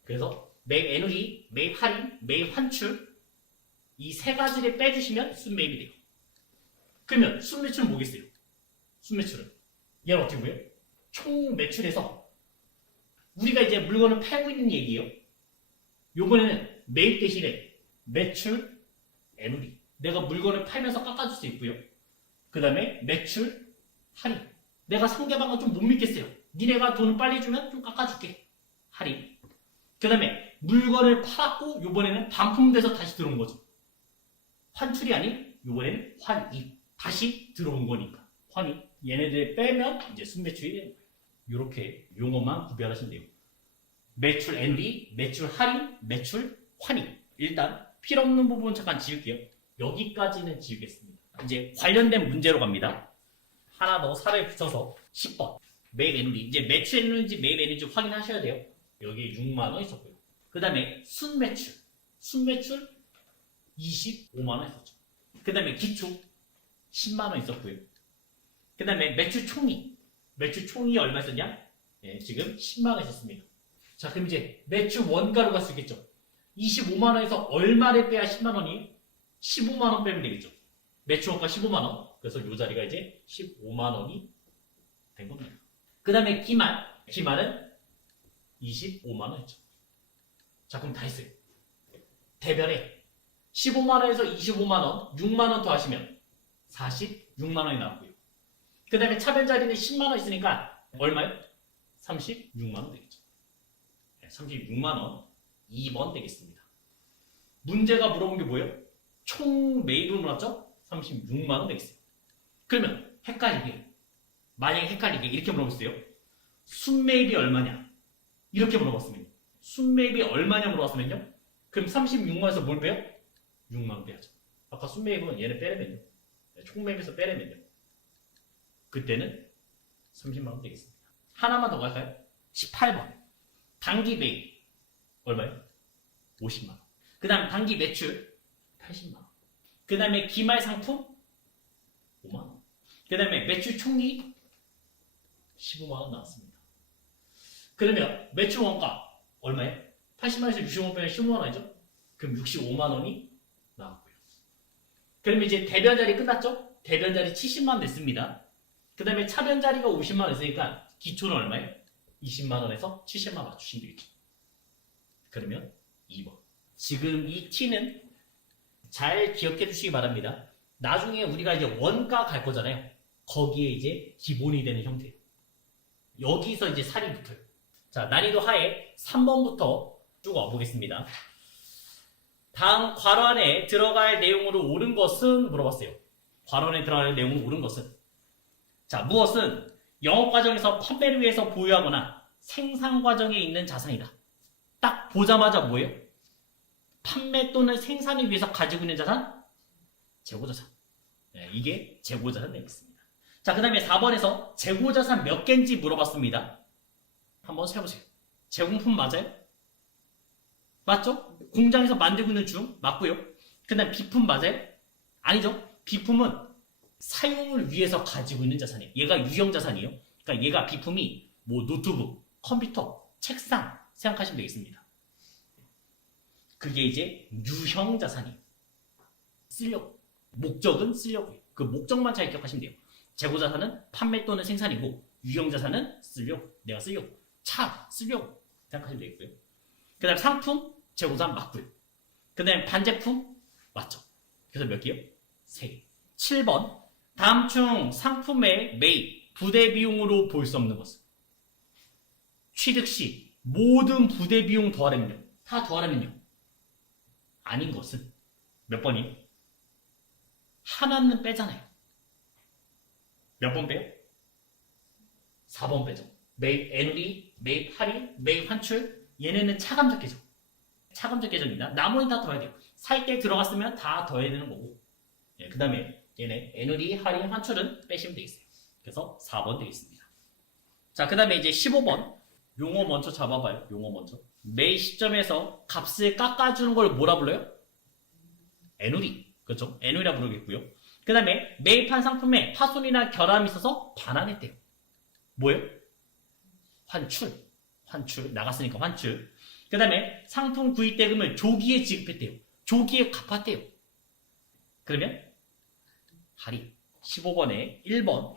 그래서 매입 에너지, 매입 할인, 매입 환출 이 세 가지를 빼주시면 순매입이 돼요. 그러면 순매출은 뭐겠어요? 순매출은 얘는 어떻게 보여요? 총 매출에서 우리가 이제 물건을 팔고 있는 얘기예요. 요번에는 매입 대신에 매출 에너지 내가 물건을 팔면서 깎아줄 수 있고요. 그 다음에 매출 할인 내가 상대방을 좀 못 믿겠어요. 니네가 돈을 빨리 주면 좀 깎아줄게. 할인. 그 다음에 물건을 팔았고 요번에는 반품돼서 다시 들어온 거죠. 환출이 아닌 이번에는 환입. 다시 들어온 거니까. 환입. 얘네들 빼면 이제 순매출이 되는 거예요. 이렇게 용어만 구별하시면 돼요. 매출 ND, 매출 할인, 매출 환입. 일단 필요 없는 부분 잠깐 지울게요. 여기까지는 지우겠습니다. 이제 관련된 문제로 갑니다. 하나 더 살을 붙여서 10번. 매입 ND. 이제 매출 ND인지 매입 ND인지 확인하셔야 돼요. 여기 6만 원 있었고요. 그 다음에 순매출. 순매출 25만 원 있었죠. 그 다음에 기초 10만 원 있었고요. 그 다음에 매출 총이. 매출 총이 얼마 있었냐? 네, 지금 10만 원 있었습니다. 자, 그럼 이제 매출 원가로 갈 수 있겠죠. 25만 원에서 얼마를 빼야 10만 원이? 15만 원 빼면 되겠죠. 매출 원가 15만 원. 그래서 이 자리가 이제 15만 원이 된 겁니다. 그 다음에 기말. 기말은 25만 원이죠. 자, 그럼 다 했어요. 대별에 15만 원에서 25만 원, 6만 원 더하시면 46만 원이 나오고요. 그 다음에 차변 자리는 10만 원 있으니까 얼마요? 36만 원 되겠죠. 36만 원 2번 되겠습니다. 문제가 물어본 게 뭐예요? 총 매입을 물었죠? 36만 원 되겠어요. 그러면 헷갈리게, 만약에 헷갈리게 이렇게 물어봤어요. 순매입이 얼마냐? 이렇게 물어봤으면요. 순매입이 얼마냐 물어봤으면요. 그럼 36만 원에서 뭘 빼요? 6만 원 빼야죠. 아까 순매입은 얘를 빼려면요. 총매입에서 빼려면요. 그때는 30만 원 되겠습니다. 하나만 더 갈까요? 18번. 단기 매입. 얼마요? 50만 원. 그 다음 단기 매출 80만 원. 그 다음에 기말 상품 5만 원. 그 다음에 매출 총이 15만 원 나왔습니다. 그러면 매출 원가 얼마예요? 80만 원에서 65만 빼면 15만 원이죠? 그럼 65만 원이 나왔고요. 그러면 이제 대변 자리 끝났죠? 대변 자리 70만 원 냈습니다. 그 다음에 차변 자리가 50만 원 있으니까 기초는 얼마예요? 20만 원에서 70만 원 맞추시면 되겠죠. 그러면 2번. 지금 이 T는 잘 기억해 주시기 바랍니다. 나중에 우리가 이제 원가 갈 거잖아요. 거기에 이제 기본이 되는 형태예요. 여기서 이제 살이 붙어요. 자, 난이도 하에 3번부터 쭉 와보겠습니다. 다음 괄호 안에 들어갈 내용으로 옳은 것은 물어봤어요. 괄호 안에 들어갈 내용으로 옳은 것은. 자, 무엇은 영업과정에서 판매를 위해서 보유하거나 생산과정에 있는 자산이다. 딱 보자마자 뭐예요? 판매 또는 생산을 위해서 가지고 있는 자산? 재고자산. 네, 이게 재고자산 되겠습니다. 자, 그 다음에 4번에서 재고자산 몇 개인지 물어봤습니다. 한번 세보세요. 제공품 맞아요? 맞죠? 공장에서 만들고 있는 중 맞고요. 그 다음 비품 맞아요? 아니죠. 비품은 사용을 위해서 가지고 있는 자산이에요. 얘가 유형자산이에요. 그러니까 얘가 비품이 뭐 노트북, 컴퓨터, 책상 생각하시면 되겠습니다. 그게 이제 유형자산이에요. 쓰려고. 목적은 쓰려고요. 그 목적만 잘 기억하시면 돼요. 재고자산은 판매 또는 생산이고 유형자산은 쓰려고. 내가 쓰려고. 차 쓰려고 생각하시면 되겠고요. 그 다음 상품, 재고자산 맞고요. 그 다음 반제품 맞죠. 그래서 몇 개요? 3개. 7번. 다음 중 상품의 매입, 부대 비용으로 볼 수 없는 것은? 취득 시 모든 부대 비용 더하려면요. 다 더하려면요. 아닌 것은 몇 번이요? 하나는 빼잖아요. 몇 번 빼요? 4번 빼죠. 매입 ND, 매입 할인, 매입 환출. 얘네는 차감적 계정. 차감적 계정입니다. 나머지 다 더해야 돼요. 살 때 들어갔으면 다 더해야 되는 거고. 예, 그 다음에 얘네 ND, 할인, 환출은 빼시면 되겠어요. 그래서 4번 되겠습니다. 자, 그 다음에 이제 15번. 용어 먼저 잡아봐요. 용어 먼저. 매입 시점에서 값을 깎아주는 걸 뭐라 불러요? ND. 그렇죠? ND라 부르겠고요. 그 다음에 매입한 상품에 파손이나 결함이 있어서 반환했대요. 뭐예요? 환출. 환출. 나갔으니까 환출. 그 다음에 상품 구입 대금을 조기에 지급했대요. 조기에 갚았대요. 그러면 할인. 15번에 1번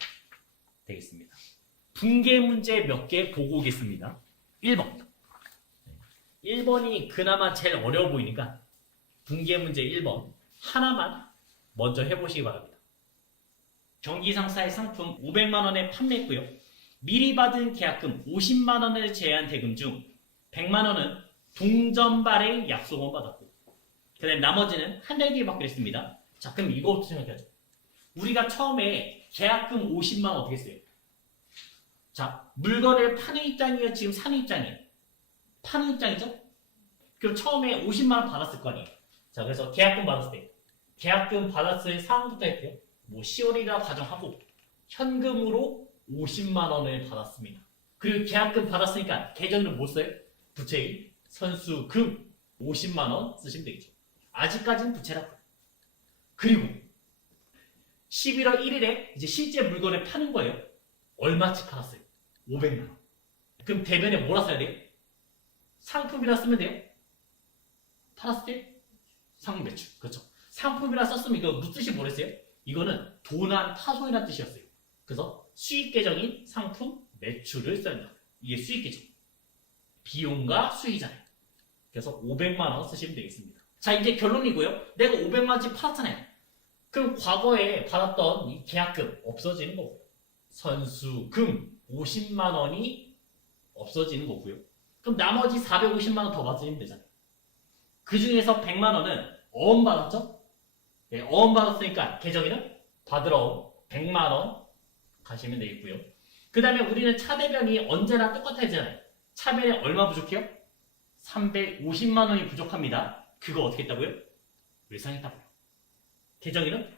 되겠습니다. 붕괴 문제 몇 개 보고 오겠습니다. 1번. 1번이 그나마 제일 어려워 보이니까 붕괴 문제 1번 하나만 먼저 해보시기 바랍니다. 경기상사의 상품 500만원에 판매했고요. 미리 받은 계약금 50만원을 제한 대금 중 100만원은 동전 발행 약속원 받았고 그 다음 나머지는 한 달 뒤에 받기로 했습니다. 자, 그럼 이거부터 생각해야죠. 우리가 처음에 계약금 50만 원 어떻게 했어요? 자, 물건을 파는 입장이에요? 지금 사는 입장이에요? 파는 입장이죠? 그럼 처음에 50만 원 받았을 거 아니에요? 자, 그래서 계약금 받았을 때 계약금 받았을 상황부터 할게요. 뭐 10월이라 가정하고 현금으로 50만 원을 받았습니다. 그리고 계약금 받았으니까 계정으로 뭐 써요? 부채인 선수금 50만 원 쓰시면 되겠죠. 아직까지는 부채라고요. 그리고 11월 1일에 이제 실제 물건을 파는 거예요. 얼마치 팔았어요? 500만 원. 그럼 대변에 뭐라 써야 돼요? 상품이라 쓰면 돼요? 팔았을 때? 상매출. 그렇죠. 상품이라 썼으면 이거 뜻이 뭐랬어요? 이거는 도난 파손이라는 뜻이었어요. 그래서 수익 계정인 상품 매출을 써야 된다. 이게 수익 계정. 비용과 수익이잖아요. 그래서 500만 원 쓰시면 되겠습니다. 자, 이제 결론이고요. 내가 500만 원치 팔았잖아요. 그럼 과거에 받았던 이 계약금 없어지는 거고요. 선수금 50만 원이 없어지는 거고요. 그럼 나머지 450만 원 더 받으시면 되잖아요. 그 중에서 100만 원은 어음 받았죠? 네, 어음 받았으니까 계정에는 받으러 100만 원 가시면 되겠고요. 그 다음에 우리는 차대변이 언제나 똑같아지잖아요. 차변에 얼마 부족해요? 350만 원이 부족합니다. 그거 어떻게 했다고요? 외상했다고요. 계정에는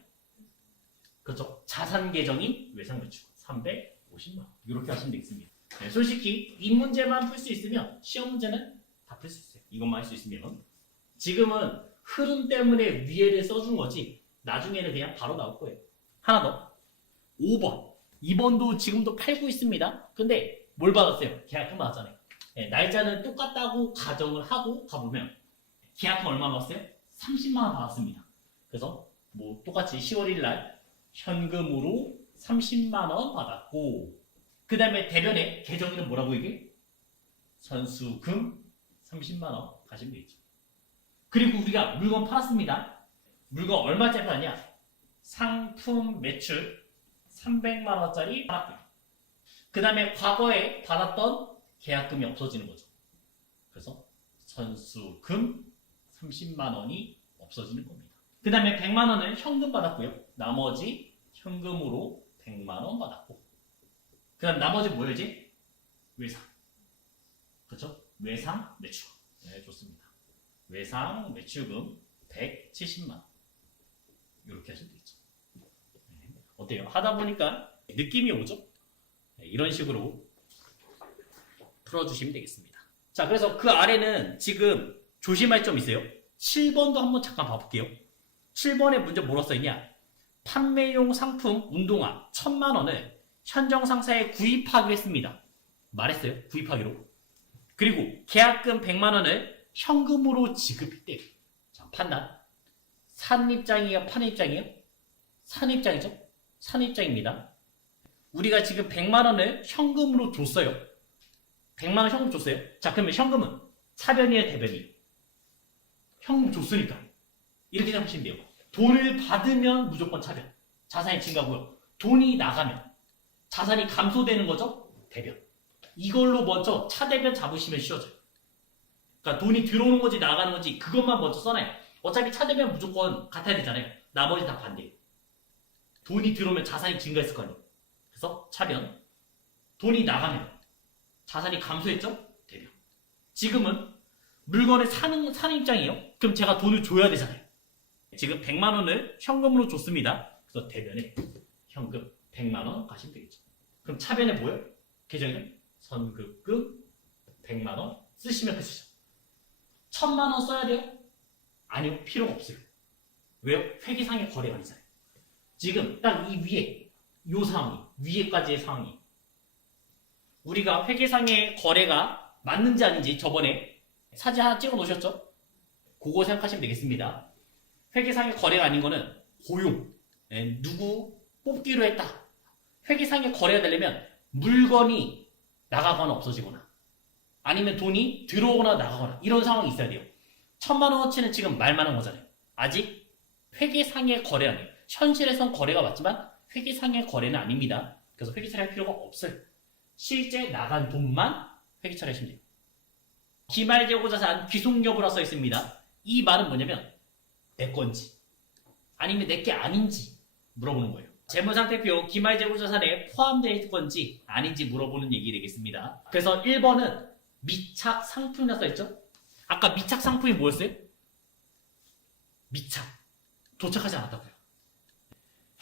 그렇죠. 자산 계정이 외상 매출 350만 원. 이렇게 하시면 되겠습니다. 네, 솔직히 이 문제만 풀 수 있으면 시험 문제는 다 풀 수 있어요. 이것만 할 수 있으면. 지금은 흐름 때문에 위에를 써준 거지 나중에는 그냥 바로 나올 거예요. 하나 더. 5번. 2번도 지금도 팔고 있습니다. 근데 뭘 받았어요? 계약금 받았잖아요. 네, 날짜는 똑같다고 가정을 하고 가보면 계약금 얼마 받았어요? 30만 원 받았습니다. 그래서 뭐 똑같이 10월 1일 날 현금으로 30만 원 받았고 그 다음에 대변에 계정에는 뭐라고 이게? 선수금 30만 원 가시면 되겠죠. 그리고 우리가 물건 팔았습니다. 물건 얼마짜리 팔았냐? 상품 매출 300만 원짜리 팔았고요. 그 다음에 과거에 받았던 계약금이 없어지는 거죠. 그래서 선수금 30만 원이 없어지는 겁니다. 그 다음에 100만 원을 현금 받았고요. 나머지 현금으로 100만 원 받았고 그 다음 나머지 뭐였지? 외상. 그렇죠? 외상 매출. 네, 좋습니다. 외상 매출금 170만 원. 이렇게 하시면 되겠죠. 네. 어때요? 하다 보니까 느낌이 오죠? 네, 이런 식으로 풀어주시면 되겠습니다. 자, 그래서 그 아래는 지금 조심할 점 있어요. 7번도 한번 잠깐 봐볼게요. 7번에 문제 뭐라 써있냐? 판매용 상품 운동화 1000만 원을 현정 상사에 구입하기로 했습니다. 말했어요. 구입하기로. 그리고 계약금 100만 원을 현금으로 지급했대요. 자, 판단. 산 입장이에요? 파는 입장이에요? 산 입장이죠? 산 입장입니다. 우리가 지금 100만 원을 현금으로 줬어요. 100만 원 현금 줬어요. 자, 그러면 현금은 차변이에요? 대변이에요? 현금 줬으니까. 이렇게 생각하시면 돼요. 돈을 받으면 무조건 차변. 자산이 증가고요. 돈이 나가면 자산이 감소되는 거죠? 대변. 이걸로 먼저 차대변 잡으시면 쉬워져요. 그러니까 돈이 들어오는 건지 나가는 건지 그것만 먼저 써놔요. 어차피 차대변 무조건 같아야 되잖아요. 나머지 다 반대예요. 돈이 들어오면 자산이 증가했을 거 아니에요. 그래서 차변. 돈이 나가면 자산이 감소했죠? 대변. 지금은 물건을 사는 입장이에요. 그럼 제가 돈을 줘야 되잖아요. 지금 100만 원을 현금으로 줬습니다. 그래서 대변에 현금 100만 원 가시면 되겠죠. 그럼 차변에 뭐예요? 계정에는 선급금 100만 원 쓰시면 끝이죠. 1000만 원 써야 돼요? 아니요, 필요가 없어요. 왜요? 회계상의 거래가 아니잖아요. 지금 딱 이 위에 이 상황이 위에까지의 상황이 우리가 회계상의 거래가 맞는지 아닌지 저번에 사진 하나 찍어 놓으셨죠? 그거 생각하시면 되겠습니다. 회계상의 거래가 아닌 거는 고용, 누구 뽑기로 했다. 회계상의 거래가 되려면 물건이 나가거나 없어지거나 아니면 돈이 들어오거나 나가거나 이런 상황이 있어야 돼요. 1000만 원어치는 지금 말만 한 거잖아요. 아직 회계상의 거래 아니에요. 현실에선 거래가 맞지만 회계상의 거래는 아닙니다. 그래서 회계 처리할 필요가 없어요. 실제 나간 돈만 회계 처리하시면 돼요. 기말재고자산 귀속여부라 써 있습니다. 이 말은 뭐냐면 내 건지 아니면 내게 아닌지 물어보는 거예요. 재무상태표 기말재고자산에 포함되어 있을 건지 아닌지 물어보는 얘기 되겠습니다. 그래서 1번은 미착 상품이라 써있죠? 아까 미착 상품이 뭐였어요? 미착. 도착하지 않았다고요.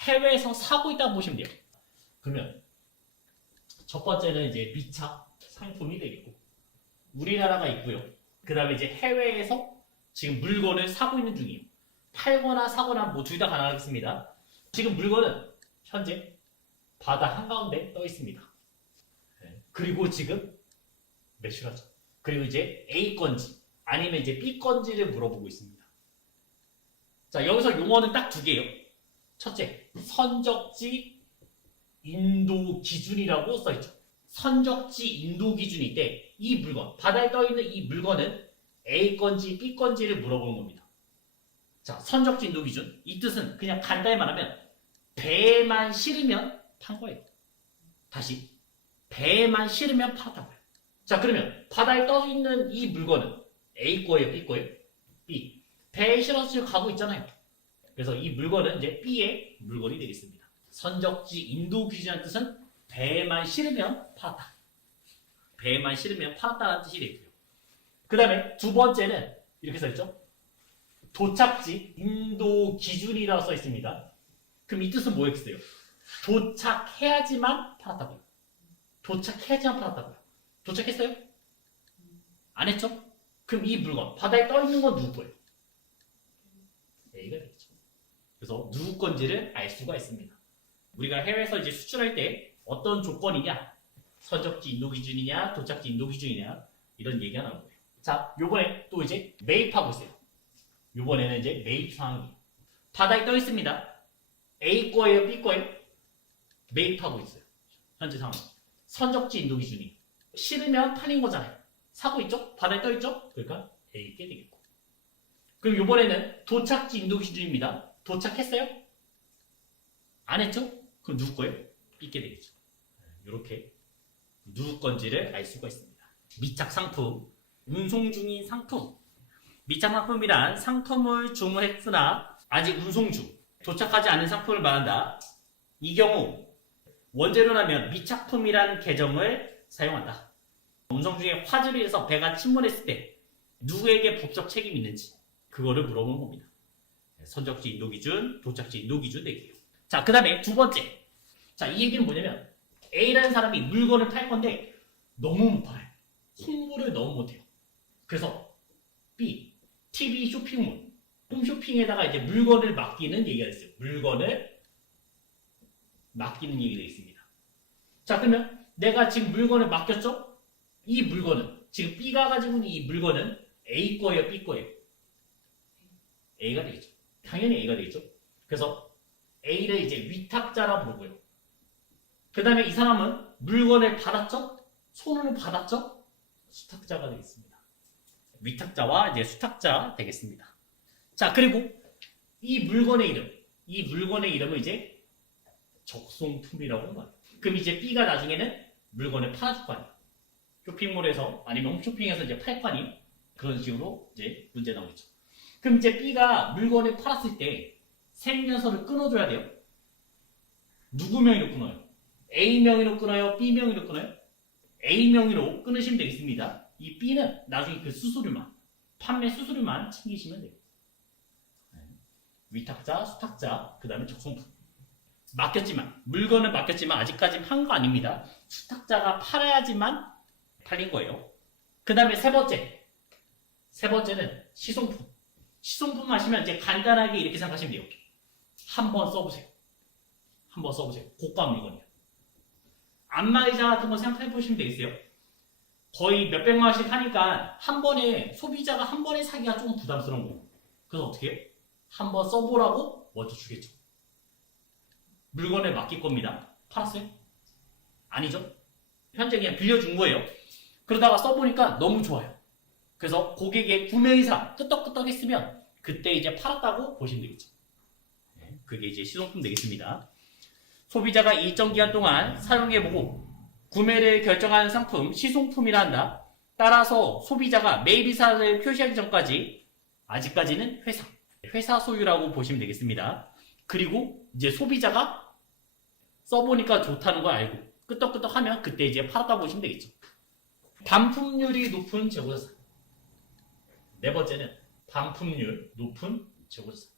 해외에서 사고 있다고 보시면 돼요. 그러면 첫 번째는 이제 미착 상품이 되겠고 우리나라가 있고요. 그 다음에 이제 해외에서 지금 물건을 사고 있는 중이에요. 팔거나 사거나 뭐 둘 다 가능하겠습니다. 지금 물건은 현재 바다 한가운데 떠 있습니다. 그리고 지금 매출하죠. 그리고 이제 A 건지 아니면 이제 B 건지를 물어보고 있습니다. 자, 여기서 용어는 딱 두 개예요. 첫째, 선적지 인도 기준이라고 써있죠. 선적지 인도 기준일 때 이 물건, 바다에 떠 있는 이 물건은 A 건지 B 건지를 물어보는 겁니다. 자, 선적지 인도 기준. 이 뜻은 그냥 간단히 말하면 배에만 실으면 판 거예요. 다시 배에만 실으면 팔았다고요. 자, 그러면 바다에 떠 있는 이 물건은 A 거예요, B 거예요? B. 배에 실어서 가고 있잖아요. 그래서 이 물건은 이제 B의 물건이 되겠습니다. 선적지 인도 기준이라는 뜻은 배에만 실으면 팔았다. 배에만 실으면 팔았다는 뜻이 되고요. 그 다음에 두 번째는 이렇게 써있죠. 도착지 인도 기준이라고 써있습니다. 그럼 이 뜻은 뭐였겠어요? 도착해야지만 팔았다고요. 도착해야지만 팔았다고요. 도착했어요? 안 했죠? 그럼 이 물건 바다에 떠 있는 건 누구 거예요? A가 되겠죠. 그래서 누구 건지를 알 수가 있습니다. 우리가 해외에서 이제 수출할 때 어떤 조건이냐, 선적지 인도 기준이냐, 도착지 인도 기준이냐 이런 얘기가 나오는 거예요. 자, 요번에 또 이제 매입하고 있어요. 요번에는 이제 매입 상황이에요. 바다에 떠 있습니다. A 거예요, B 거예요? 매입하고 있어요. 현재 상황. 선적지 인도 기준이 실으면 팔린 거잖아요. 사고 있죠? 바다에 떠 있죠? 그러니까 A 게 되겠고. 그럼 요번에는 도착지 인도 기준입니다. 도착했어요? 안 했죠? 그럼 누구 거예요? 있게 되겠죠. 이렇게 누구 건지를 알 수가 있습니다. 미착 상품, 운송 중인 상품. 미착 상품이란 상품을 주문했으나 아직 운송 중, 도착하지 않은 상품을 말한다. 이 경우 원재료라면 미착품이라는 개정을 사용한다. 운송 중에 화재로 인해서 배가 침몰했을 때 누구에게 법적 책임이 있는지 그거를 물어보는 겁니다. 선적지 인도 기준, 도착지 인도 기준 4개요. 자, 그 다음에 두 번째. 자, 이 얘기는 뭐냐면 A라는 사람이 물건을 팔 건데 너무 못 팔아요. 홍보를 너무 못해요. 그래서 B, TV 쇼핑몰, 홈쇼핑에다가 이제 물건을 맡기는 얘기가 있어요. 물건을 맡기는 얘기가 있습니다. 자, 그러면 내가 지금 물건을 맡겼죠? 이 물건은 지금 B가 가지고 있는 이 물건은 A 거예요, B 거예요? A가 되겠죠. 당연히 A가 되겠죠. 그래서 A를 이제 위탁자라고 부르고요. 그 다음에 이 사람은 물건을 받았죠? 손으로 받았죠? 수탁자가 되겠습니다. 위탁자와 이제 수탁자 되겠습니다. 자, 그리고 이 물건의 이름은 이제 적송품이라고 말해요. 그럼 이제 B가 나중에는 물건을 팔아줄 거 아니에요. 쇼핑몰에서 아니면 홈쇼핑에서 이제 팔 거 아니에요. 그런 식으로 이제 문제 나오겠죠. 그럼 이제 B가 물건을 팔았을 때 생년서를 끊어줘야 돼요. 누구 명의로 끊어요? A 명의로 끊어요? B 명의로 끊어요? A 명의로 끊으시면 되겠습니다. 이 B는 나중에 그 수수료만, 판매 수수료만 챙기시면 돼요. 위탁자, 수탁자, 그 다음에 적송품. 맡겼지만, 물건을 맡겼지만 아직까지 판 거 아닙니다. 수탁자가 팔아야지만 팔린 거예요. 그 다음에 세 번째는 시송품. 시송품 하시면 이제 간단하게 이렇게 생각하시면 돼요. 한번 써보세요. 고가 물건이에요. 안마의자 같은 거 생각해 보시면 되겠어요. 거의 몇백만 원씩 하니까 한 번에 소비자가 한 번에 사기가 조금 부담스러운 거예요. 그래서 어떻게 해요? 한번 써보라고 먼저 주겠죠. 물건을 맡길 겁니다. 팔았어요? 아니죠. 현재 그냥 빌려준 거예요. 그러다가 써보니까 너무 좋아요. 그래서 고객의 구매 의사 끄떡끄떡 했으면 그때 이제 팔았다고 보시면 되겠죠. 그게 이제 시송품 되겠습니다. 소비자가 일정 기간 동안 사용해보고 구매를 결정하는 상품 시송품이라 한다. 따라서 소비자가 매입 의사를 표시하기 전까지 아직까지는 회사, 회사 소유라고 보시면 되겠습니다. 그리고 이제 소비자가 써보니까 좋다는 걸 알고 끄떡끄떡 하면 그때 이제 팔았다고 보시면 되겠죠. 반품률이 높은 재고자산. 네 번째는 반품률 높은 재고자산.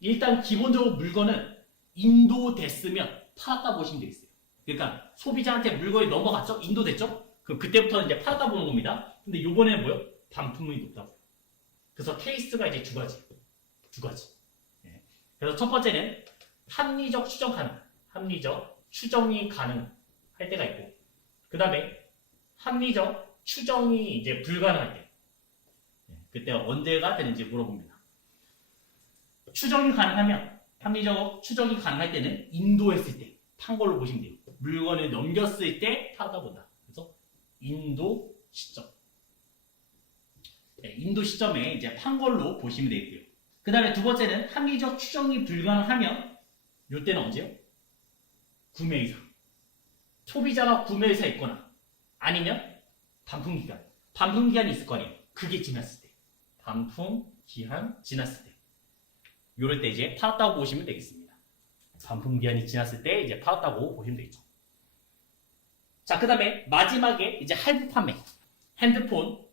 일단 기본적으로 물건은 인도됐으면 팔았다 보시면 되겠어요. 그러니까 소비자한테 물건이 넘어갔죠? 인도됐죠? 그럼 그때부터 이제 팔았다 보는 겁니다. 근데 요번에는 뭐요? 반품률이 높다고. 그래서 케이스가 이제 두 가지. 예. 그래서 첫 번째는 합리적 추정 가능. 합리적 추정이 가능할 때가 있고, 그 다음에 합리적 추정이 이제 불가능할 때. 예. 그때 언제가 되는지 물어봅니다. 추정이 가능하면, 합리적 추정이 가능할 때는 인도했을 때 판 걸로 보시면 돼요. 물건을 넘겼을 때 팔았다 본다. 그래서 인도 시점. 네, 인도 시점에 이제 판 걸로 보시면 되고요. 그 다음에 두 번째는 합리적 추정이 불가능하면 이때는 언제요? 구매의사. 소비자가 구매의사 있거나 아니면 반품기간. 반품기간이 있을 거 아니에요. 그게 지났을 때. 반품기한 지났을 때. 요럴 때 이제 팔았다고 보시면 되겠습니다. 반품기한이 지났을 때 이제 팔았다고 보시면 되겠죠. 자, 그 다음에 마지막에 이제 할부 판매. 핸드폰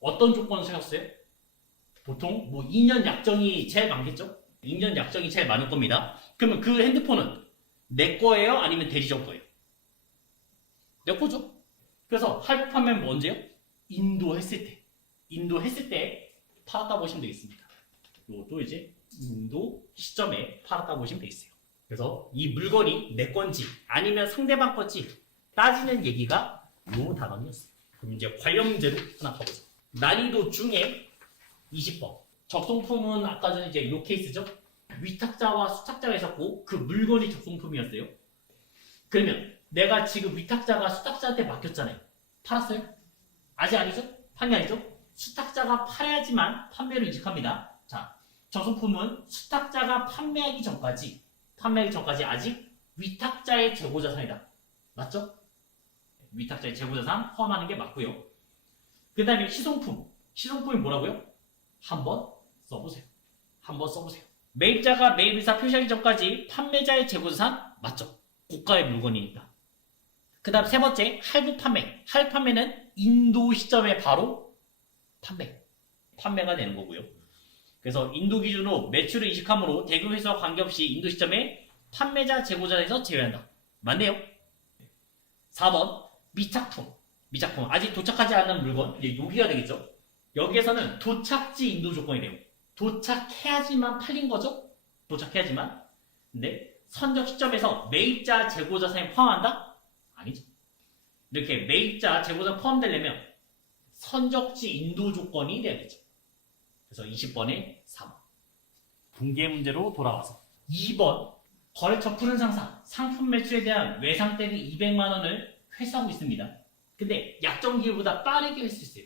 어떤 조건을 세웠어요? 보통 뭐 2년 약정이 제일 많겠죠? 2년 약정이 제일 많을 겁니다. 그러면 그 핸드폰은 내 거예요? 아니면 대리점 거예요? 내 거죠. 그래서 할부 판매는 뭐 언제요? 인도했을 때. 인도했을 때 팔았다 보시면 되겠습니다. 이것도 이제 인도 시점에 팔았다 보시면 되겠어요. 그래서 이 물건이 내 건지 아니면 상대방 건지 따지는 얘기가 요 단원이었어요. 그럼 이제 관련 문제로 하나 가보죠. 난이도 중에 20번. 적송품은 아까 전에 이제 요 케이스죠? 위탁자와 수탁자가 있었고 그 물건이 적송품이었어요. 그러면 내가 지금 위탁자가 수탁자한테 맡겼잖아요. 팔았어요? 아직 아니죠? 판이 아니죠? 수탁자가 팔아야지만 판매를 인식합니다. 자, 적송품은 수탁자가 판매하기 전까지 아직 위탁자의 재고자산이다. 맞죠? 위탁자의 재고자산 포함하는 게 맞고요. 그 다음에 시송품. 시송품이 뭐라고요? 한번 써보세요. 매입자가 매입의사 표시하기 전까지 판매자의 재고자산 맞죠? 고가의 물건이니까. 그 다음 세 번째 할부 판매. 할부 판매는 인도 시점에 바로 판매가 되는 거고요. 그래서 인도 기준으로 매출을 인식함으로 대금 회수와 관계없이 인도 시점에 판매자 재고자에서 제외한다. 맞네요. 4번 미착품. 아직 도착하지 않은 물건. 이제 여기가 되겠죠. 여기에서는 도착지 인도 조건이 돼요. 도착해야지만 팔린 거죠. 도착해야지만. 근데 선적 시점에서 매입자 재고자산이 포함한다? 아니죠. 이렇게 매입자 재고자산 포함되려면 선적지 인도 조건이 돼야겠죠. 그래서 20번에 4번. 분계 문제로 돌아와서 2번 거래처 푸른 상사 상품 매출에 대한 외상 대비 200만 원을 회수하고 있습니다. 근데 약정 기일보다 빠르게 회수했어요.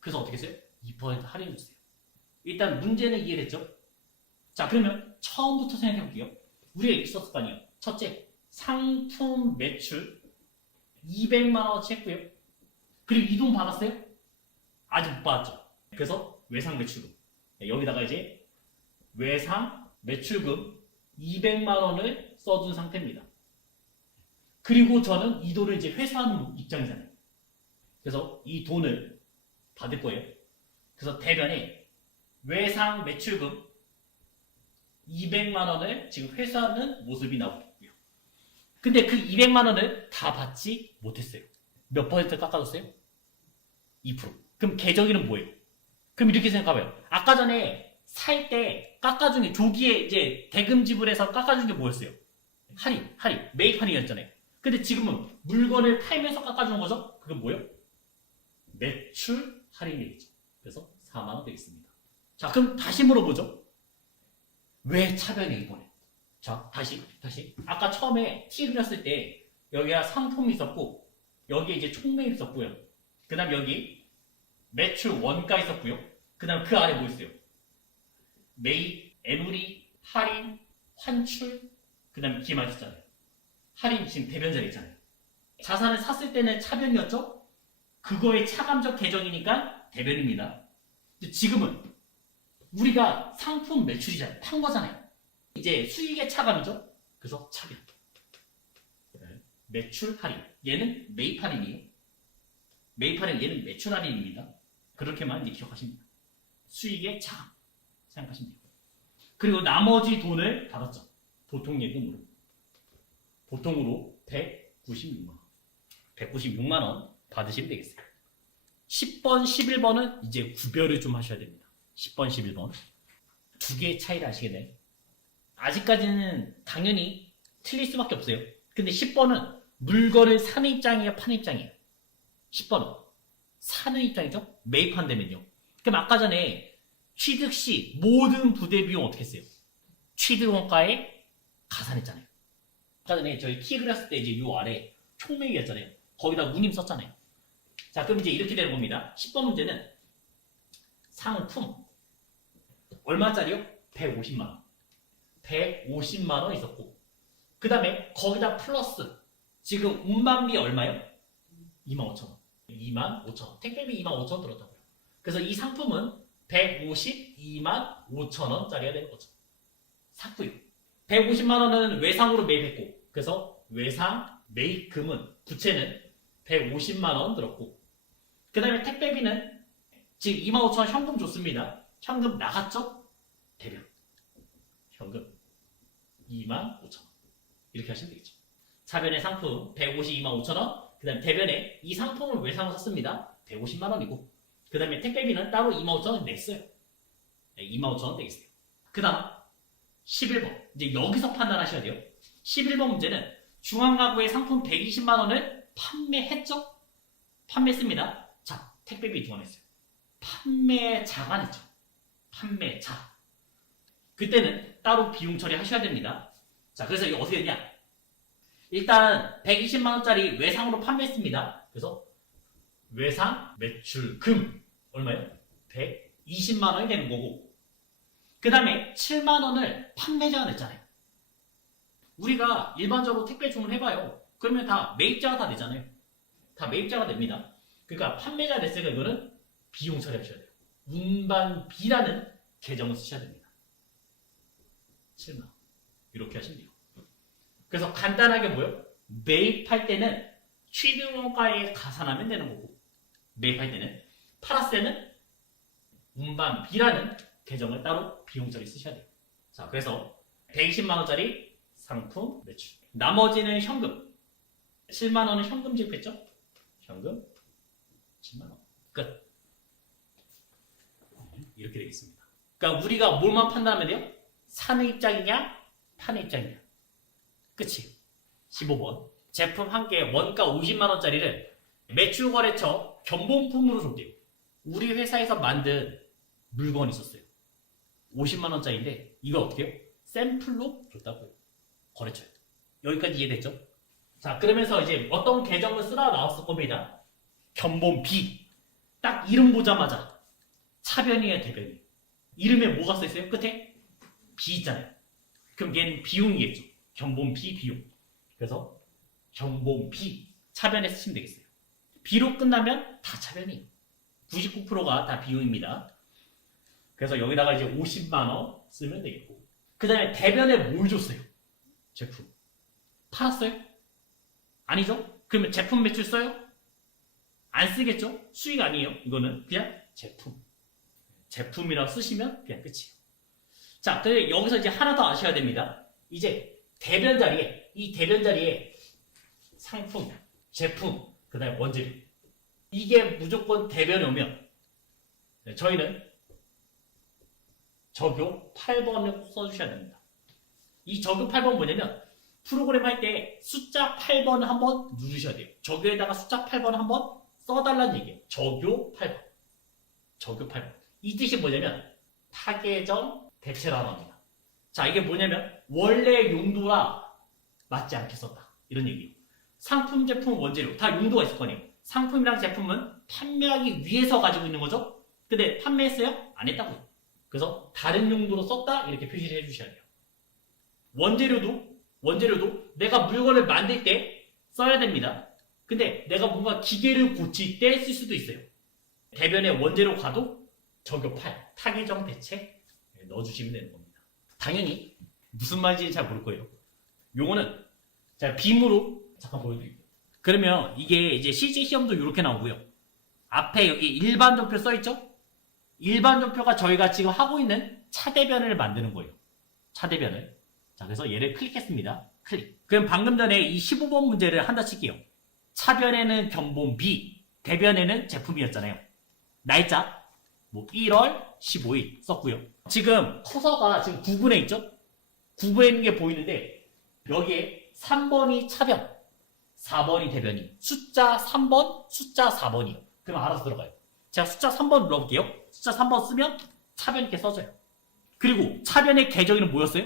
그래서 어떻게 했어요? 2% 할인했어요. 일단 문제는 이해됐죠? 자, 그러면 처음부터 생각해 볼게요. 우리가 있었을 거 아니에요. 첫째, 상품 매출 200만 원어치 했고요. 그리고 이 돈 받았어요? 아직 못 받았죠. 그래서 외상 매출금. 여기다가 이제 외상 매출금 200만 원을 써둔 상태입니다. 그리고 저는 이 돈을 이제 회수하는 입장이잖아요. 그래서 이 돈을 받을 거예요. 그래서 대변에 외상 매출금 200만 원을 지금 회수하는 모습이 나오고 있고요. 근데 그 200만 원을 다 받지 못했어요. 몇 퍼센트 깎아줬어요? 2%. 그럼 계정일은 뭐예요? 그럼 이렇게 생각해봐요. 아까 전에 살 때 깎아준 게 조기에 이제 대금 지불해서 깎아준 게 뭐였어요? 할인, 매입 할인이었잖아요. 근데 지금은 물건을 팔면서 깎아주는 거죠? 그건 뭐예요? 매출 할인이겠죠. 그래서 4만 원 되겠습니다. 자, 그럼 다시 물어보죠. 왜 차변이 이번에? 자, 다시. 아까 처음에 T 그렸을 때 여기가 상품이 있었고 여기에 이제 총매입 있었고요. 그 다음 여기 매출 원가 있었고요. 그 다음 그 아래 뭐 있어요? 매입, 에누리, 할인, 환출, 그 다음에 기말 있었잖아요. 할인 지금 대변 자리 있잖아요. 자산을 샀을 때는 차변이었죠? 그거의 차감적 계정이니까 대변입니다. 근데 지금은 우리가 상품 매출이잖아요. 판 거잖아요. 이제 수익의 차감이죠. 그래서 차변. 매출 할인. 얘는 매입 할인이에요. 매입 할인, 얘는 매출 할인입니다. 그렇게만 이제 기억하시면 돼요. 수익의 차감 생각하시면 돼요. 그리고 나머지 돈을 받았죠. 보통예금으로. 보통으로 196만 원. 196만 원 받으시면 되겠어요. 10번, 11번은 이제 구별을 좀 하셔야 됩니다. 10번, 11번. 두 개의 차이를 아시겠네요. 아직까지는 당연히 틀릴 수밖에 없어요. 근데 10번은 물건을 사는 입장이에요, 파는 입장이에요. 10번은 사는 입장이죠. 매입한다면요. 그럼 아까 전에 취득 시 모든 부대 비용 어떻게 했어요? 취득 원가에 가산했잖아요. 아까 전에 저희 키 그렸을 때 이제 요 아래 총매기였잖아요. 거기다 운임 썼잖아요. 자, 그럼 이제 이렇게 되는 겁니다. 10번 문제는 상품 얼마짜리요? 150만 원. 150만 원 있었고, 그 다음에 거기다 플러스 지금 운반비 얼마요? 25,000원. 25,000원. 택배비 25,000원 들었다고요. 그래서 이 상품은 152만 5천원짜리가 되는 거죠. 샀고요. 150만 원은 외상으로 매입했고, 그래서 외상 매입금은 부채는 150만 원 들었고, 그 다음에 택배비는 지금 25,000원 현금 줬습니다. 현금 나갔죠? 대변. 현금 25,000원. 이렇게 하시면 되겠죠. 차변의 상품 152만 5천원, 그 다음에 대변에 이 상품을 외상으로 샀습니다. 150만 원이고, 그 다음에 택배비는 따로 25,000원 냈어요. 네, 25,000원 되겠어요. 그 다음 11번. 이제 여기서 판단하셔야 돼요. 11번 문제는 중앙가구의 상품 120만 원을 판매했죠? 판매했습니다. 자, 택배비 중환했어요. 판매자가 냈죠. 판매자. 그때는 따로 비용 처리하셔야 됩니다. 자, 그래서 이게 어떻게 되냐? 일단 120만원짜리 외상으로 판매했습니다. 그래서 외상 매출금 얼마예요? 120만원이 되는 거고, 그 다음에 7만원을 판매자가 냈잖아요. 우리가 일반적으로 택배 주문해봐요. 그러면 다 매입자가 다 내잖아요. 다 매입자가 냅니다. 그러니까 판매자가 냈으니까 이거는 비용 처리하셔야 돼요. 운반비라는 계정을 쓰셔야 됩니다. 7만원. 이렇게 하시면 돼요. 그래서 간단하게 뭐요? 매입할 때는 취득원가에 가산하면 되는 거고, 매입할 때는 팔았을 때는 운반비라는 계정을 따로 비용 처리 쓰셔야 돼요. 자, 그래서 120만원짜리 상품 매출. 나머지는 현금. 7만원은 현금 지급했죠? 현금 7만원. 끝. 이렇게 되겠습니다. 그러니까 우리가 뭘만 판단하면 돼요? 사는 입장이냐, 파는 입장이냐. 끝이에요. 15번. 제품 한 개 원가 50만원짜리를 매출거래처 견본품으로 줬대요. 우리 회사에서 만든 물건이 있었어요. 50만원짜리인데 이걸 어떻게 해요? 샘플로 줬다고요. 거래처에. 여기까지 이해됐죠? 자, 그러면서 이제 어떤 계정을 쓰라 나왔을 겁니다. 견본비. 딱 이름 보자마자 차변이에요, 대변이에요. 이름에 뭐가 써있어요? 끝에? 비 있잖아요. 그럼 얘는 비용이겠죠. 견본비 비용. 그래서 견본비 차변에 쓰시면 되겠어요. 비로 끝나면 다 차변이에요. 99%가 다 비용입니다. 그래서 여기다가 이제 50만원 쓰면 되겠고, 그 다음에 대변에 뭘 줬어요? 제품. 팔았어요? 아니죠? 그러면 제품 매출 써요? 안 쓰겠죠? 수익 아니에요. 이거는 그냥 제품. 제품이라고 쓰시면 그냥 끝이에요. 자, 근데 여기서 이제 하나 더 아셔야 됩니다. 이제 대변 자리에, 이 대변 자리에 상품, 제품, 그 다음에 원재료. 이게 무조건 대변에 오면 저희는 적요 8번을 꼭 써주셔야 됩니다. 이 적요 8번 뭐냐면 프로그램 할 때 숫자 8번을 한번 누르셔야 돼요. 적요에다가 숫자 8번을 한번 써달라는 얘기예요. 적요 8번. 적요 8번. 이 뜻이 뭐냐면 타계정 대체라고 합니다. 자, 이게 뭐냐면 원래 용도와 맞지 않게 썼다. 이런 얘기예요. 상품, 제품, 원재료 다 용도가 있을 거네요. 상품이랑 제품은 판매하기 위해서 가지고 있는 거죠. 근데 판매했어요? 안 했다고요. 그래서 다른 용도로 썼다 이렇게 표시를 해주셔야 돼요. 원재료도 내가 물건을 만들 때 써야 됩니다. 근데 내가 뭔가 기계를 고칠 때 쓸 수도 있어요. 대변에 원재료 가도 적요 8, 타계정 대체 넣어주시면 되는 겁니다. 당연히 무슨 말인지 잘 모를 거예요. 요거는 제가 빔으로 잠깐 보여드릴게요. 그러면 이게 이제 실제 시험도 이렇게 나오고요. 앞에 여기 일반 전표 써있죠? 일반 전표가 저희가 지금 하고 있는 차대변을 만드는 거예요. 차대변을. 자, 그래서 얘를 클릭했습니다. 클릭. 그럼 방금 전에 이 15번 문제를 한다 칠게요. 차변에는 견본 B, 대변에는 제품이었잖아요. 날짜, 뭐 1월 15일 썼고요. 지금 커서가 지금 9분에 있죠? 9분에 있는 게 보이는데 여기에 3번이 차변, 4번이 대변이, 숫자 3번, 숫자 4번이요. 그럼 알아서 들어가요. 제가 숫자 3번 눌러볼게요. 숫자 3번 쓰면 차변 이렇게 써져요. 그리고 차변의 계정이는 뭐였어요?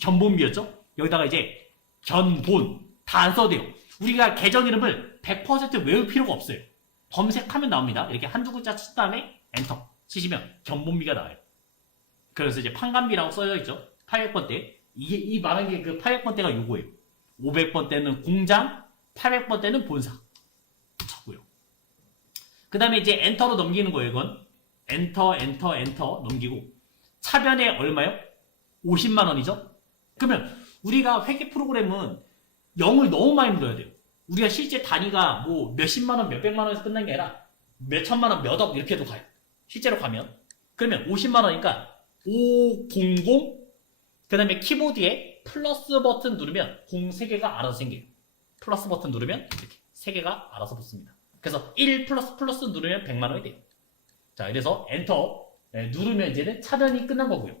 견본비였죠? 여기다가 이제 견본 다 안 써도 돼요. 우리가 계정 이름을 100% 외울 필요가 없어요. 검색하면 나옵니다. 이렇게 한두 글자 친 다음에 엔터 치시면 견본비가 나와요. 그래서 이제 판관비라고 써져 있죠. 800번대. 이 말한 게 그 800번대가 요거예요. 500번대는 공장, 800번대는 본사. 쳤고요. 그 다음에 이제 엔터로 넘기는 거예요. 이건 엔터 넘기고 차변에 얼마요? 50만 원이죠? 그러면 우리가 회계 프로그램은 0을 너무 많이 눌러야 돼요. 우리가 실제 단위가 뭐 몇십만 원, 몇백만 원에서 끝난 게 아니라 몇천만 원, 몇억 이렇게도 가요. 실제로 가면. 그러면 50만 원이니까 500, 그 다음에 키보드에 플러스 버튼 누르면 03개가 알아서 생겨요. 플러스 버튼 누르면 이렇게 3개가 알아서 붙습니다. 그래서 1 플러스 누르면 100만 원이 돼요. 자, 그래서 엔터 누르면 이제는 차변이 끝난 거고요.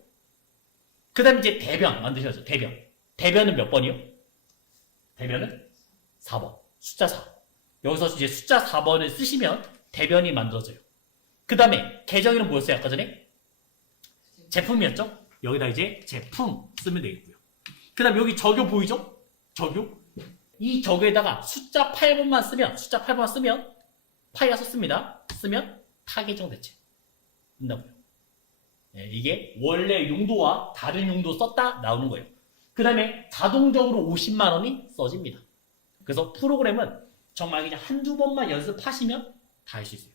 그 다음에 이제 대변 만드셔야죠. 대변. 대변은 몇 번이요? 대변은 4번. 숫자 4. 여기서 이제 숫자 4번을 쓰시면 대변이 만들어져요. 그 다음에 계정 이름 뭐였어요? 아까 전에? 제품이었죠? 여기다 이제 제품 쓰면 되겠고요. 그 다음에 여기 적요 보이죠? 적요? 이 적요에다가 숫자 8번만 쓰면 파이가 썼습니다. 쓰면 타계정 대체. 된다고요. 네, 이게 원래 용도와 다른 용도 썼다 나오는 거예요. 그 다음에 자동적으로 50만 원이 써집니다. 그래서 프로그램은 정말 그냥 한두 번만 연습하시면 다 할 수 있어요.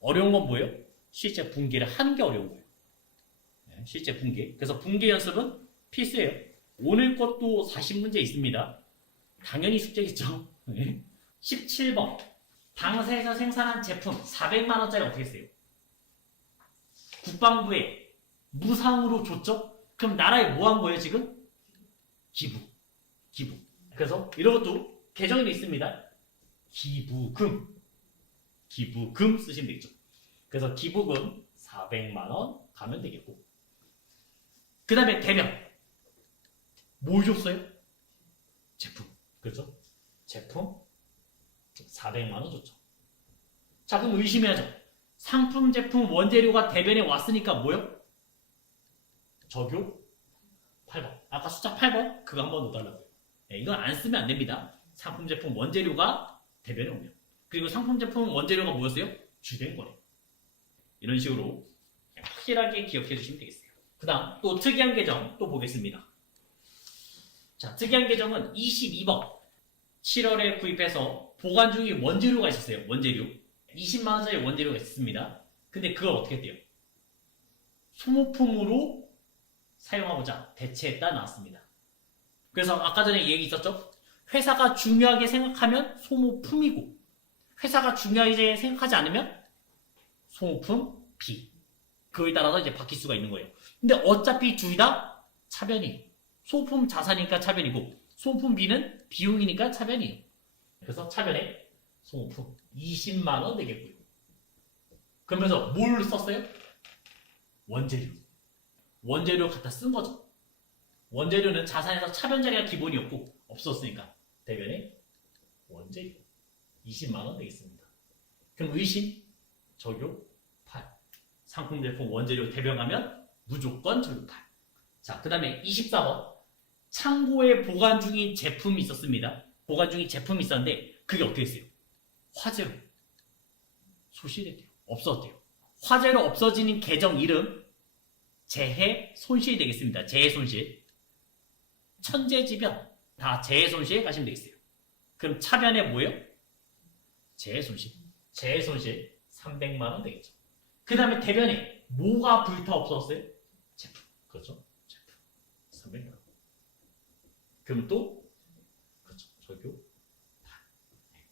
어려운 건 뭐예요? 실제 분계를 하는 게 어려운 거예요. 네, 실제 분계. 그래서 분계 연습은 필수예요. 오늘 것도 40문제 있습니다. 당연히 숙제겠죠. 네. 17번. 당사에서 생산한 제품 400만 원짜리 어떻게 써요? 국방부에 무상으로 줬죠? 그럼 나라에 뭐 한 거예요 지금? 기부. 그래서 이런 것도 계정이 있습니다. 기부금 쓰시면 되겠죠. 그래서 기부금 400만 원 가면 되겠고, 그 다음에 대변 뭘 줬어요? 제품. 그렇죠? 제품 400만 원 줬죠. 자, 그럼 의심해야죠. 상품, 제품, 원재료가 대변에 왔으니까 뭐요? 적요 8번. 아까 숫자 8번 그거 한번 넣어달라고요. 네, 이건 안 쓰면 안 됩니다. 상품, 제품, 원재료가 대변에 오면. 그리고 상품, 제품, 원재료가 뭐였어요? 주된 거래. 이런 식으로 확실하게 기억해 주시면 되겠어요. 그 다음 또 특이한 계정 또 보겠습니다. 자, 특이한 계정은 22번. 7월에 구입해서 보관 중인 원재료가 있었어요. 원재료. 20만 원짜리 원재료가 있습니다. 근데 그걸 어떻게 했대요? 소모품으로 사용하고자 대체했다 나왔습니다. 그래서 아까 전에 얘기 있었죠? 회사가 중요하게 생각하면 소모품이고, 회사가 중요하게 생각하지 않으면 소모품 B. 그거에 따라서 이제 바뀔 수가 있는 거예요. 근데 어차피 둘 다 차변이에요. 소모품 자산이니까 차변이고, 소모품 B는 비용이니까 차변이에요. 그래서 차변에 소모품 20만 원 되겠고요. 그러면서 뭘 썼어요? 원재료 갖다 쓴 거죠. 원재료는 자산에서 차변 자리가 기본이었고 없었으니까 대변에 원재료 20만 원 되겠습니다. 그럼 의심 적요 8. 상품, 제품, 원재료 대변하면 무조건 적요 8. 자, 그 다음에 24번. 창고에 보관 중인 제품이 있었습니다. 보관 중인 제품이 있었는데 그게 어떻게 했어요? 화재로 소실됐대요. 없었대요. 화재로 없어지는 계정 이름 재해 손실 되겠습니다. 재해 손실. 천재지변 다 재해 손실 가시면 되겠어요. 그럼 차변에 뭐예요? 재해 손실. 재해 손실 300만 원 되겠죠. 그 다음에 대변에 뭐가 불타 없었어요? 그렇죠? 300만 원. 그럼 또 그렇죠. 절교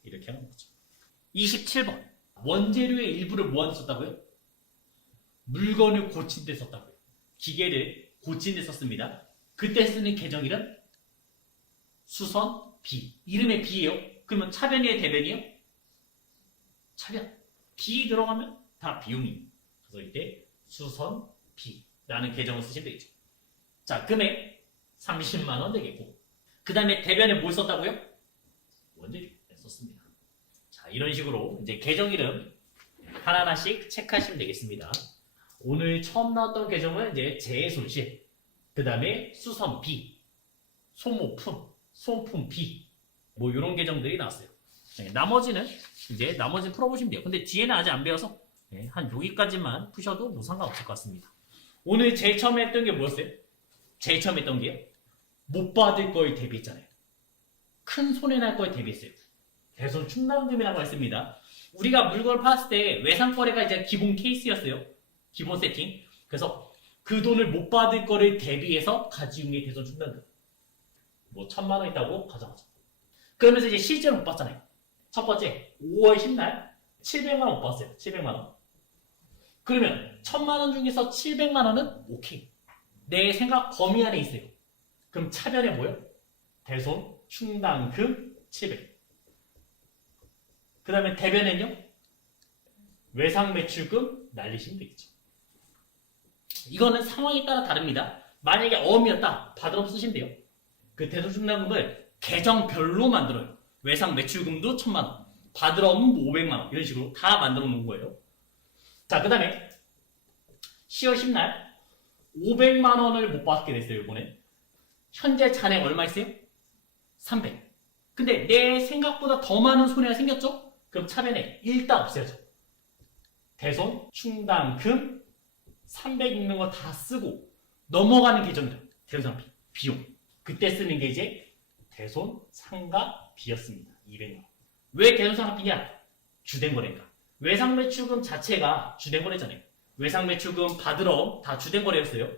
이렇게 하는 거죠. 27번. 원재료의 일부를 뭐하는 데 썼다고요? 물건을 고친 데 썼다고요. 기계를 고친 데 썼습니다. 그때 쓰는 계정일은 수선 비. 이름에 비예요. 그러면 차변이에요, 대변이에요? 차변. 비 들어가면 다 비용이에요. 그래서 이때 수선 비라는 계정을 쓰시면 되겠죠. 자, 금액 30만 원 되겠고. 그 다음에 대변에 뭘 썼다고요? 원재료 썼습니다. 자, 이런 식으로 이제 계정 이름 하나하나씩 체크하시면 되겠습니다. 오늘 처음 나왔던 계정은 이제 재손실, 그 다음에 수선비, 소모품, 손품비, 뭐 이런 계정들이 나왔어요. 네, 나머지는 풀어보시면 돼요. 근데 뒤에는 아직 안 배워서 한 여기까지만 푸셔도 뭐 상관없을 것 같습니다. 오늘 제일 처음에 했던 게 뭐였어요? 제일 처음 했던 게요? 못 받을 거에 대비했잖아요. 큰 손해 날 거에 대비했어요. 대손 충당금이라고 했습니다. 우리가 물건을 팔았을 때 외상거래가 이제 기본 케이스였어요. 기본 세팅. 그래서 그 돈을 못 받을 거를 대비해서 가지고 있는 게 대손 충당금. 뭐 1000만 원 있다고 가져가죠. 그러면서 이제 실제로 못 받잖아요. 첫 번째 5월 10날 700만 원 못 받았어요. 700만 원. 그러면 1000만 원 중에서 700만 원은 오케이. 내 생각 범위 안에 있어요. 그럼 차변에 뭐요? 대손 충당금 700. 그 다음에 대변에는요? 외상 매출금 날리시면 되겠죠. 이거는 상황에 따라 다릅니다. 만약에 어음이었다. 받으러 쓰시면 돼요. 그 대손 충당금을 계정별로 만들어요. 외상 매출금도 1000만 원, 받으러 오면 500만 원 이런 식으로 다 만들어 놓은 거예요. 자, 그 다음에 10월 10날 500만 원을 못 받게 됐어요. 이번에 현재 잔액 얼마 있어요? 300. 근데 내 생각보다 더 많은 손해가 생겼죠? 그럼 차변에 일단 없애야죠. 대손 충당금 300 있는 거 다 쓰고 넘어가는 계정이죠. 대손상비 비용. 그때 쓰는 게 이제 대손 상가비였습니다. 200만 원. 왜 대손 상가비냐? 주된 거래니까. 외상 매출금 자체가 주된 거래잖아요. 외상 매출금 받으러 다 주된 거래였어요.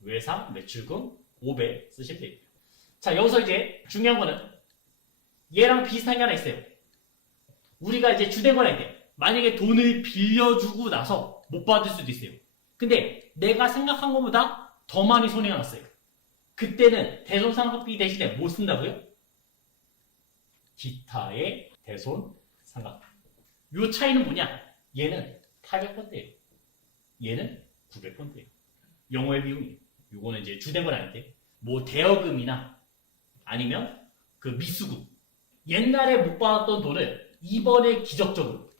외상 매출금 500 쓰시면 되고요. 자, 여기서 이제 중요한 거는 얘랑 비슷한 게 하나 있어요. 우리가 이제 주된 거래할 때 만약에 돈을 빌려주고 나서 못 받을 수도 있어요. 근데 내가 생각한 것보다 더 많이 손해가 났어요. 그때는 대손 상각비 대신에 뭐 쓴다고요? 기타의 대손 상각비. 요 차이는 뭐냐? 얘는 800번대예요. 얘는 900번대예요. 영어의 비용이에요. 요거는 이제 주된 건 아닌데 뭐 대여금이나 아니면 그 미수금. 옛날에 못 받았던 돈을 이번에 기적적으로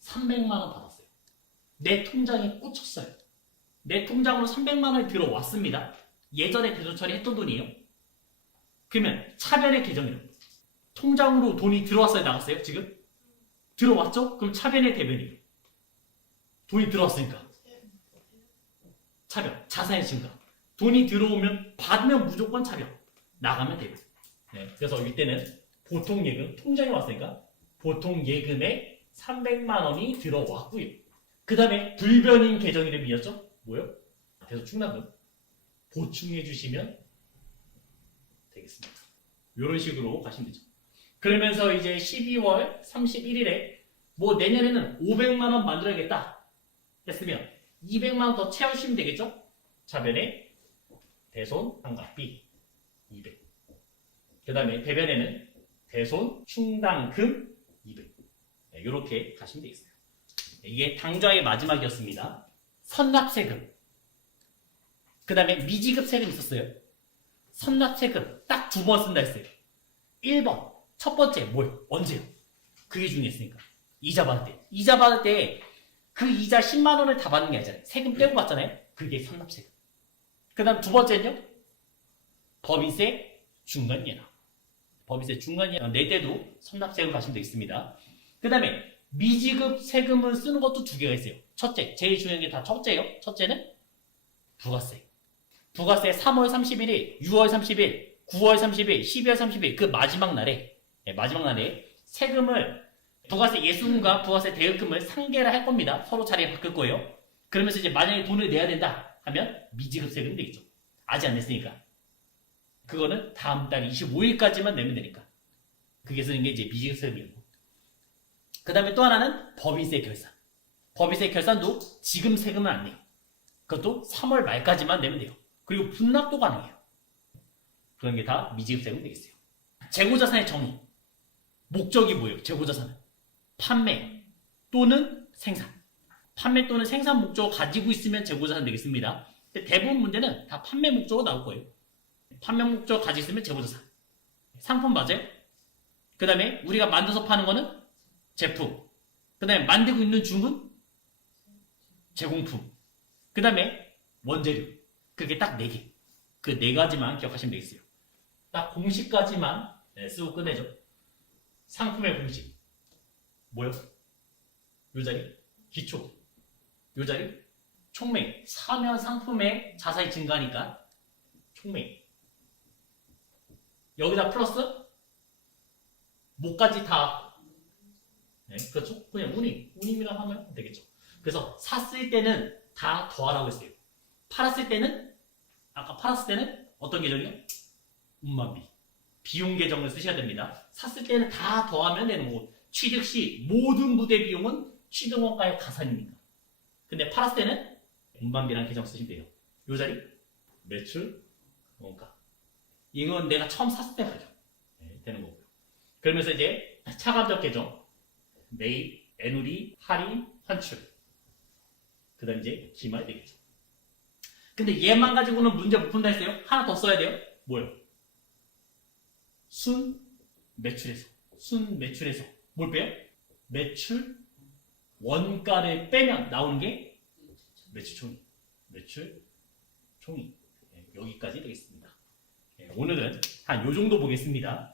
300만 원 받았어요. 내 통장에 꽂혔어요. 내 통장으로 300만 원이 들어왔습니다. 예전에 대손 처리했던 돈이에요. 그러면 차변의 계정이요. 통장으로 돈이 들어왔어요, 나갔어요? 지금? 들어왔죠? 그럼 차변의 대변이에요. 돈이 들어왔으니까. 차변, 자산의 증가. 돈이 들어오면 받으면 무조건 차변, 나가면 대변. 네, 그래서 이때는 보통 예금, 통장에 왔으니까 보통 예금에 300만 원이 들어왔고요. 그 다음에 불변인 계정 이름이었죠? 뭐요? 대손 충당금 보충해 주시면 되겠습니다. 이런 식으로 가시면 되죠. 그러면서 이제 12월 31일에 뭐 내년에는 500만 원 만들어야겠다 했으면 200만 원 더 채우시면 되겠죠? 차변에 대손 상각비 200. 그 다음에 대변에는 대손 충당금 200. 네, 이렇게 가시면 되겠어요. 이게 당좌의 마지막이었습니다. 선납세금. 그 다음에 미지급 세금 있었어요. 선납세금 딱 2번 쓴다 했어요. 1번 첫 번째 뭐예요? 언제요? 그게 중요했으니까. 이자 받을 때. 이자 받을 때 그 이자 10만 원을 다 받는 게 아니잖아요. 세금 떼고 받잖아요. 그게 선납세금. 그 다음 두 번째는요. 법인세 중간예납. 법인세 중간예납 낼 때도 선납세금 가시면 되겠습니다. 그 다음에 미지급 세금을 쓰는 것도 두 개가 있어요. 첫째, 제일 중요한 게 다 첫째예요. 첫째는 부가세. 부가세 3월 31일, 6월 30일, 9월 30일, 12월 30일 그 마지막 날에 세금을 부가세 예수금과 부가세 대여금을 상계를 할 겁니다. 서로 자리에 바꿀 거예요. 그러면서 이제 만약에 돈을 내야 된다. 하면 미지급 세금 되겠죠. 아직 안 냈으니까. 그거는 다음 달 25일까지만 내면 되니까. 그게 쓰는 게 이제 미지급 세금이고. 그 다음에 또 하나는 법인세 결산. 법인세 결산도 지금 세금은 안 내요. 그것도 3월 말까지만 내면 돼요. 그리고 분납도 가능해요. 그런 게 다 미지급 세금 되겠어요. 재고자산의 정의. 목적이 뭐예요? 재고자산은 판매 또는 생산. 판매 또는 생산 목적을 가지고 있으면 재고자산 되겠습니다. 근데 대부분 문제는 다 판매 목적으로 나올 거예요. 판매 목적을 가지고 있으면 재고자산. 상품 맞아요? 그 다음에 우리가 만들어서 파는 거는 제품. 그 다음에 만들고 있는 중은 제공품. 그 다음에 원재료. 그렇게 딱 4개. 그 4가지만 기억하시면 되겠어요. 딱 공식까지만 쓰고 끝내죠. 상품의 공식. 뭐요? 요 자리? 기초. 요 자리? 총매. 사면 상품의 자산이 증가하니까 총매. 여기다 플러스 뭐까지 다 그렇죠? 그냥 운임이라 하면 되겠죠. 그래서 샀을 때는 다 더하라고 했어요. 팔았을 때는 아까 팔았을 때는 어떤 계정이요? 운반비. 비용 계정을 쓰셔야 됩니다. 샀을 때는 다 더하면 되는 거고 취득 시 모든 부대 비용은 취득원가의 가산입니다. 근데 팔았을 때는 운반비라는 계정 쓰시면 돼요. 요 자리 매출 원가. 이건 내가 처음 샀을 때 가죠. 되는 거고요. 그러면서 이제 차감적 계정 매입, 애누리, 할인, 환출. 그 다음 이제 기말 되겠죠. 근데 얘만 가지고는 문제 못 푼다 했어요. 하나 더 써야 돼요. 뭐요? 순 매출에서 뭘 빼요? 매출 원가를 빼면 나오는 게 매출 총액. 여기까지 되겠습니다. 오늘은 한 요 정도 보겠습니다.